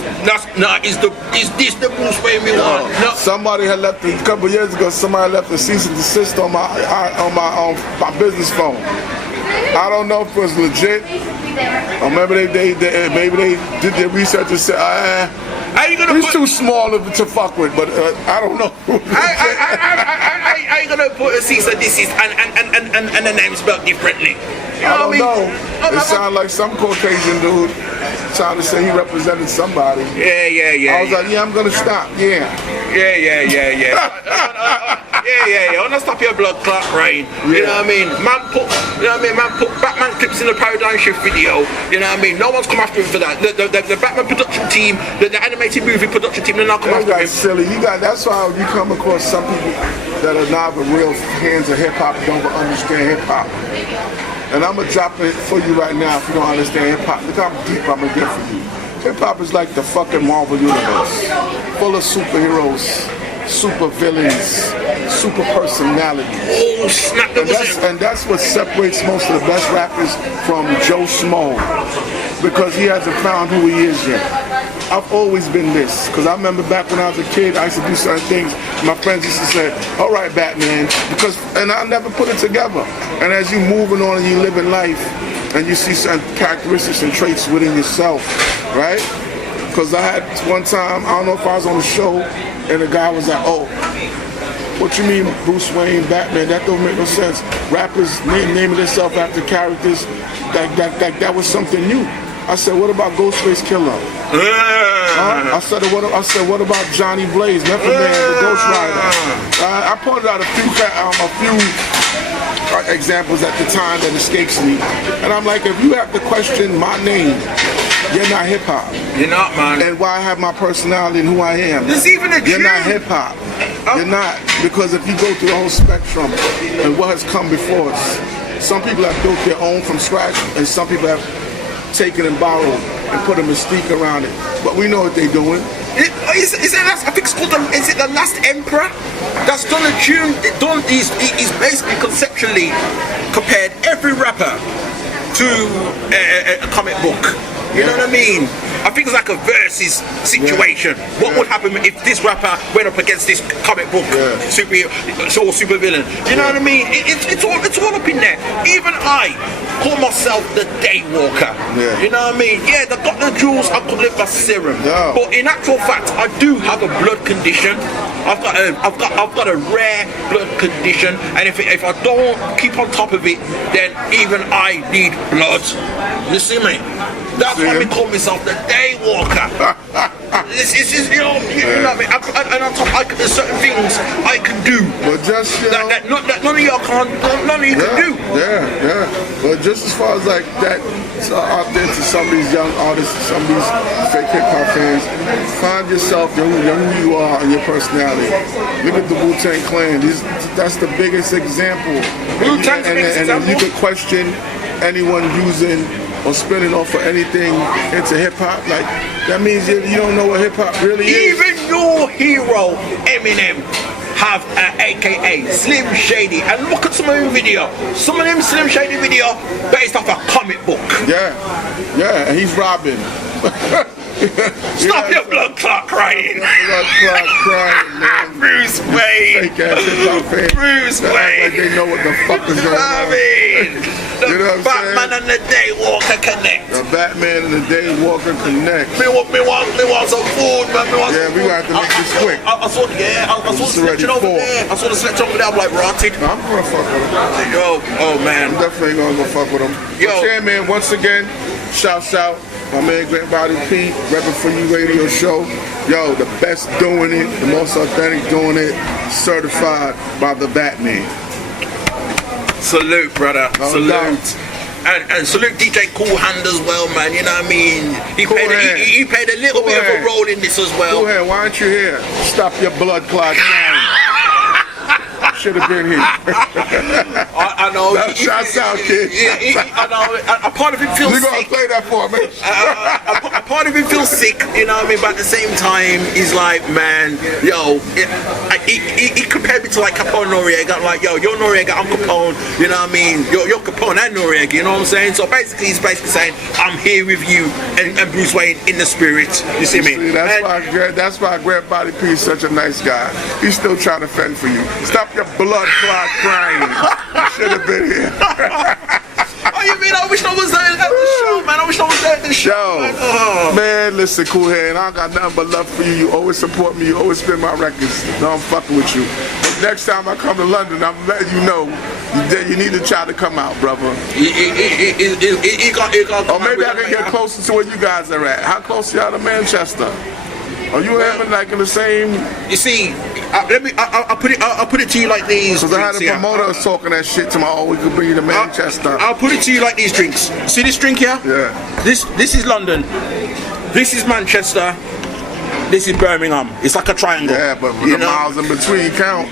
this the Bruse Wane we want? No. Somebody had left a couple years ago. Somebody left a cease and desist on my business phone. I don't know if it was legit, or maybe they did their research and said, he's too small to fuck with, but I don't know. How you gonna put a cease and desist and the name spelled differently? You know I don't know. It sounded like some Caucasian dude trying to say he represented somebody. Yeah. I was like, I'm gonna stop. Yeah. Yeah. I wanna stop your blood clot, Ryan. You know what I mean? Man put Batman clips in the Paradigm Shift video. You know what I mean? No one's come after him for that. The Batman production team, the animated movie production team, they're not come after him. Silly. That's why you come across some people that are not the real fans of hip hop, don't understand hip hop. And I'm gonna drop it for you right now if you don't understand hip hop. Look how deep I'm gonna get for you. Hip hop is like the fucking Marvel universe, full of superheroes, super villains, super personalities. Oh, snap! And that's what separates most of the best rappers from Joe Schmo, because he hasn't found who he is yet. I've always been this, because I remember back when I was a kid, I used to do certain things. My friends used to say, "All right, Batman," and I never put it together. And as you moving on and you living life, and you see certain characteristics and traits within yourself, right? Because I had one time, I don't know if I was on a show, and the guy was like, "Oh, what you mean Bruse Wane, Batman? That don't make no sense. Rappers naming themselves after characters, that was something new." I said, "What about Ghostface Killer?" I said, what about Johnny Blaze, Method Man, the Ghost Rider? I pointed out a few examples at the time that escapes me, and I'm like, if you have to question my name, you're not hip hop. You're not, man. And why I have my personality and who I am? There's even a You're not hip hop. You're not, because if you go through the whole spectrum and what has come before us, some people have built their own from scratch, and some people have taken and borrowed and put a mystique around it. But we know what they're doing. Is I think it's called is it The Last Emperor? That's done a tune. He's basically conceptually compared every rapper to a comic book. You know what I mean? I think it's like a versus situation. What would happen if this rapper went up against this comic book super villain? You know what I mean? It's all up in there. Even I call myself the Daywalker. You know what I mean? Yeah, they've got the jewels. I call it my serum. But in actual fact, I do have a blood condition. I've got a rare blood condition, and if I don't keep on top of it, then even I need blood. You see me? That's why we call myself the Daywalker. You know what I mean? And on top, there's certain things I can do. But just that none of y'all can. None of you can do. Yeah. But just as far as like that, out there to some of these young artists, some of these fake hip hop fans, find yourself, who you are, and your personality. Look at the Wu-Tang Clan. That's the biggest example. And you could question anyone using or spinning off of anything into hip-hop, like, that means you don't know what hip-hop really is. Even your hero, Eminem, have an AKA Slim Shady, and look at some of them video. Some of them Slim Shady video based off a comic book. Yeah, and he's robbing. Stop your blood clot crying. Blood clot crying, man. Bruse Wane. Bruse Wane. Like they know what the fuck is going on. The Batman and the Daywalker connect. The Batman and the Daywalker connect. Me want some food, man. We got to make this quick. I saw the selection over there. I saw the selection over there. I'm like, rotted. I'm gonna fuck with him. Yo, oh man. I'm definitely gonna go fuck with him. Yo, man. Once again, shout. My man Great Body P, RePPiN4U radio show. Yo, the best doing it, the most authentic doing it, certified by the Batman. Salute, brother. Salute. And salute DJ Cool Hand as well, man. You know what I mean? He played a little bit of a role in this as well. Cool Hand, why aren't you here? Stop your blood clot. Should have been here. I know. Shouts out, kid. I know. A part of him feels sick. You sick. gonna play that for me? A part of him feels sick, you know what I mean? But at the same time, he's like, man, yo, he compared me to like Capone Noriega. I'm like, yo, you're Noriega, I'm Capone. You know what I mean? You're Capone and Noriega. You know what I'm saying? So basically, he's basically saying, I'm here with you and Bruse Wane in the spirit. You see me? That's why Grand Body P is such a nice guy. He's still trying to fend for you. Stop your blood clot crying. I should have been here. Oh, you mean I wish I was there at the show, man? I wish I was there at the show. Man, listen, Cool Hand, I got nothing but love for you. You always support me. You always spin my records. No, I'm fucking with you. But next time I come to London, I'm letting you know you need to try to come out, brother. Or maybe I can get closer to where you guys are at. How close y'all to Manchester? Are you having like in the same? You see, I'll put it to you like these. Because I had a promoter was talking that shit to me. Oh, we could bring you to Manchester. I'll put it to you like these drinks. See this drink here? Yeah. This is London. This is Manchester. This is Birmingham. It's like a triangle. Yeah, but the miles in between count.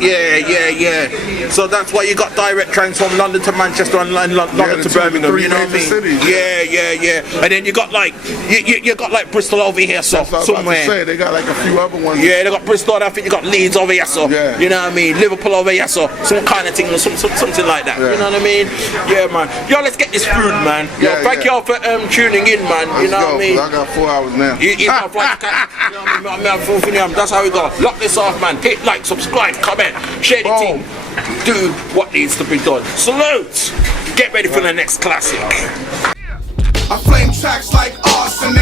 Yeah. So that's why you got direct trains from London to Manchester and London to Birmingham. You know what I mean? Cities, yeah. And then you got like you got like Bristol over here, so somewhere. Say, they got like a few other ones. Yeah, they got Bristol. I think you got Leeds over here, so you know what I mean. Liverpool over here, so some kind of thing, something like that. You know what I mean? Yeah, man. Yo, let's get this food, man. Yo, thank y'all for tuning in, man. You know what I mean? I got 4 hours now. You know what I mean? That's how we go. Lock this off, man. Hit like, subscribe, comment, share the team. Do what needs to be done. Salute. Get ready for the next classic. I flame tracks like arson.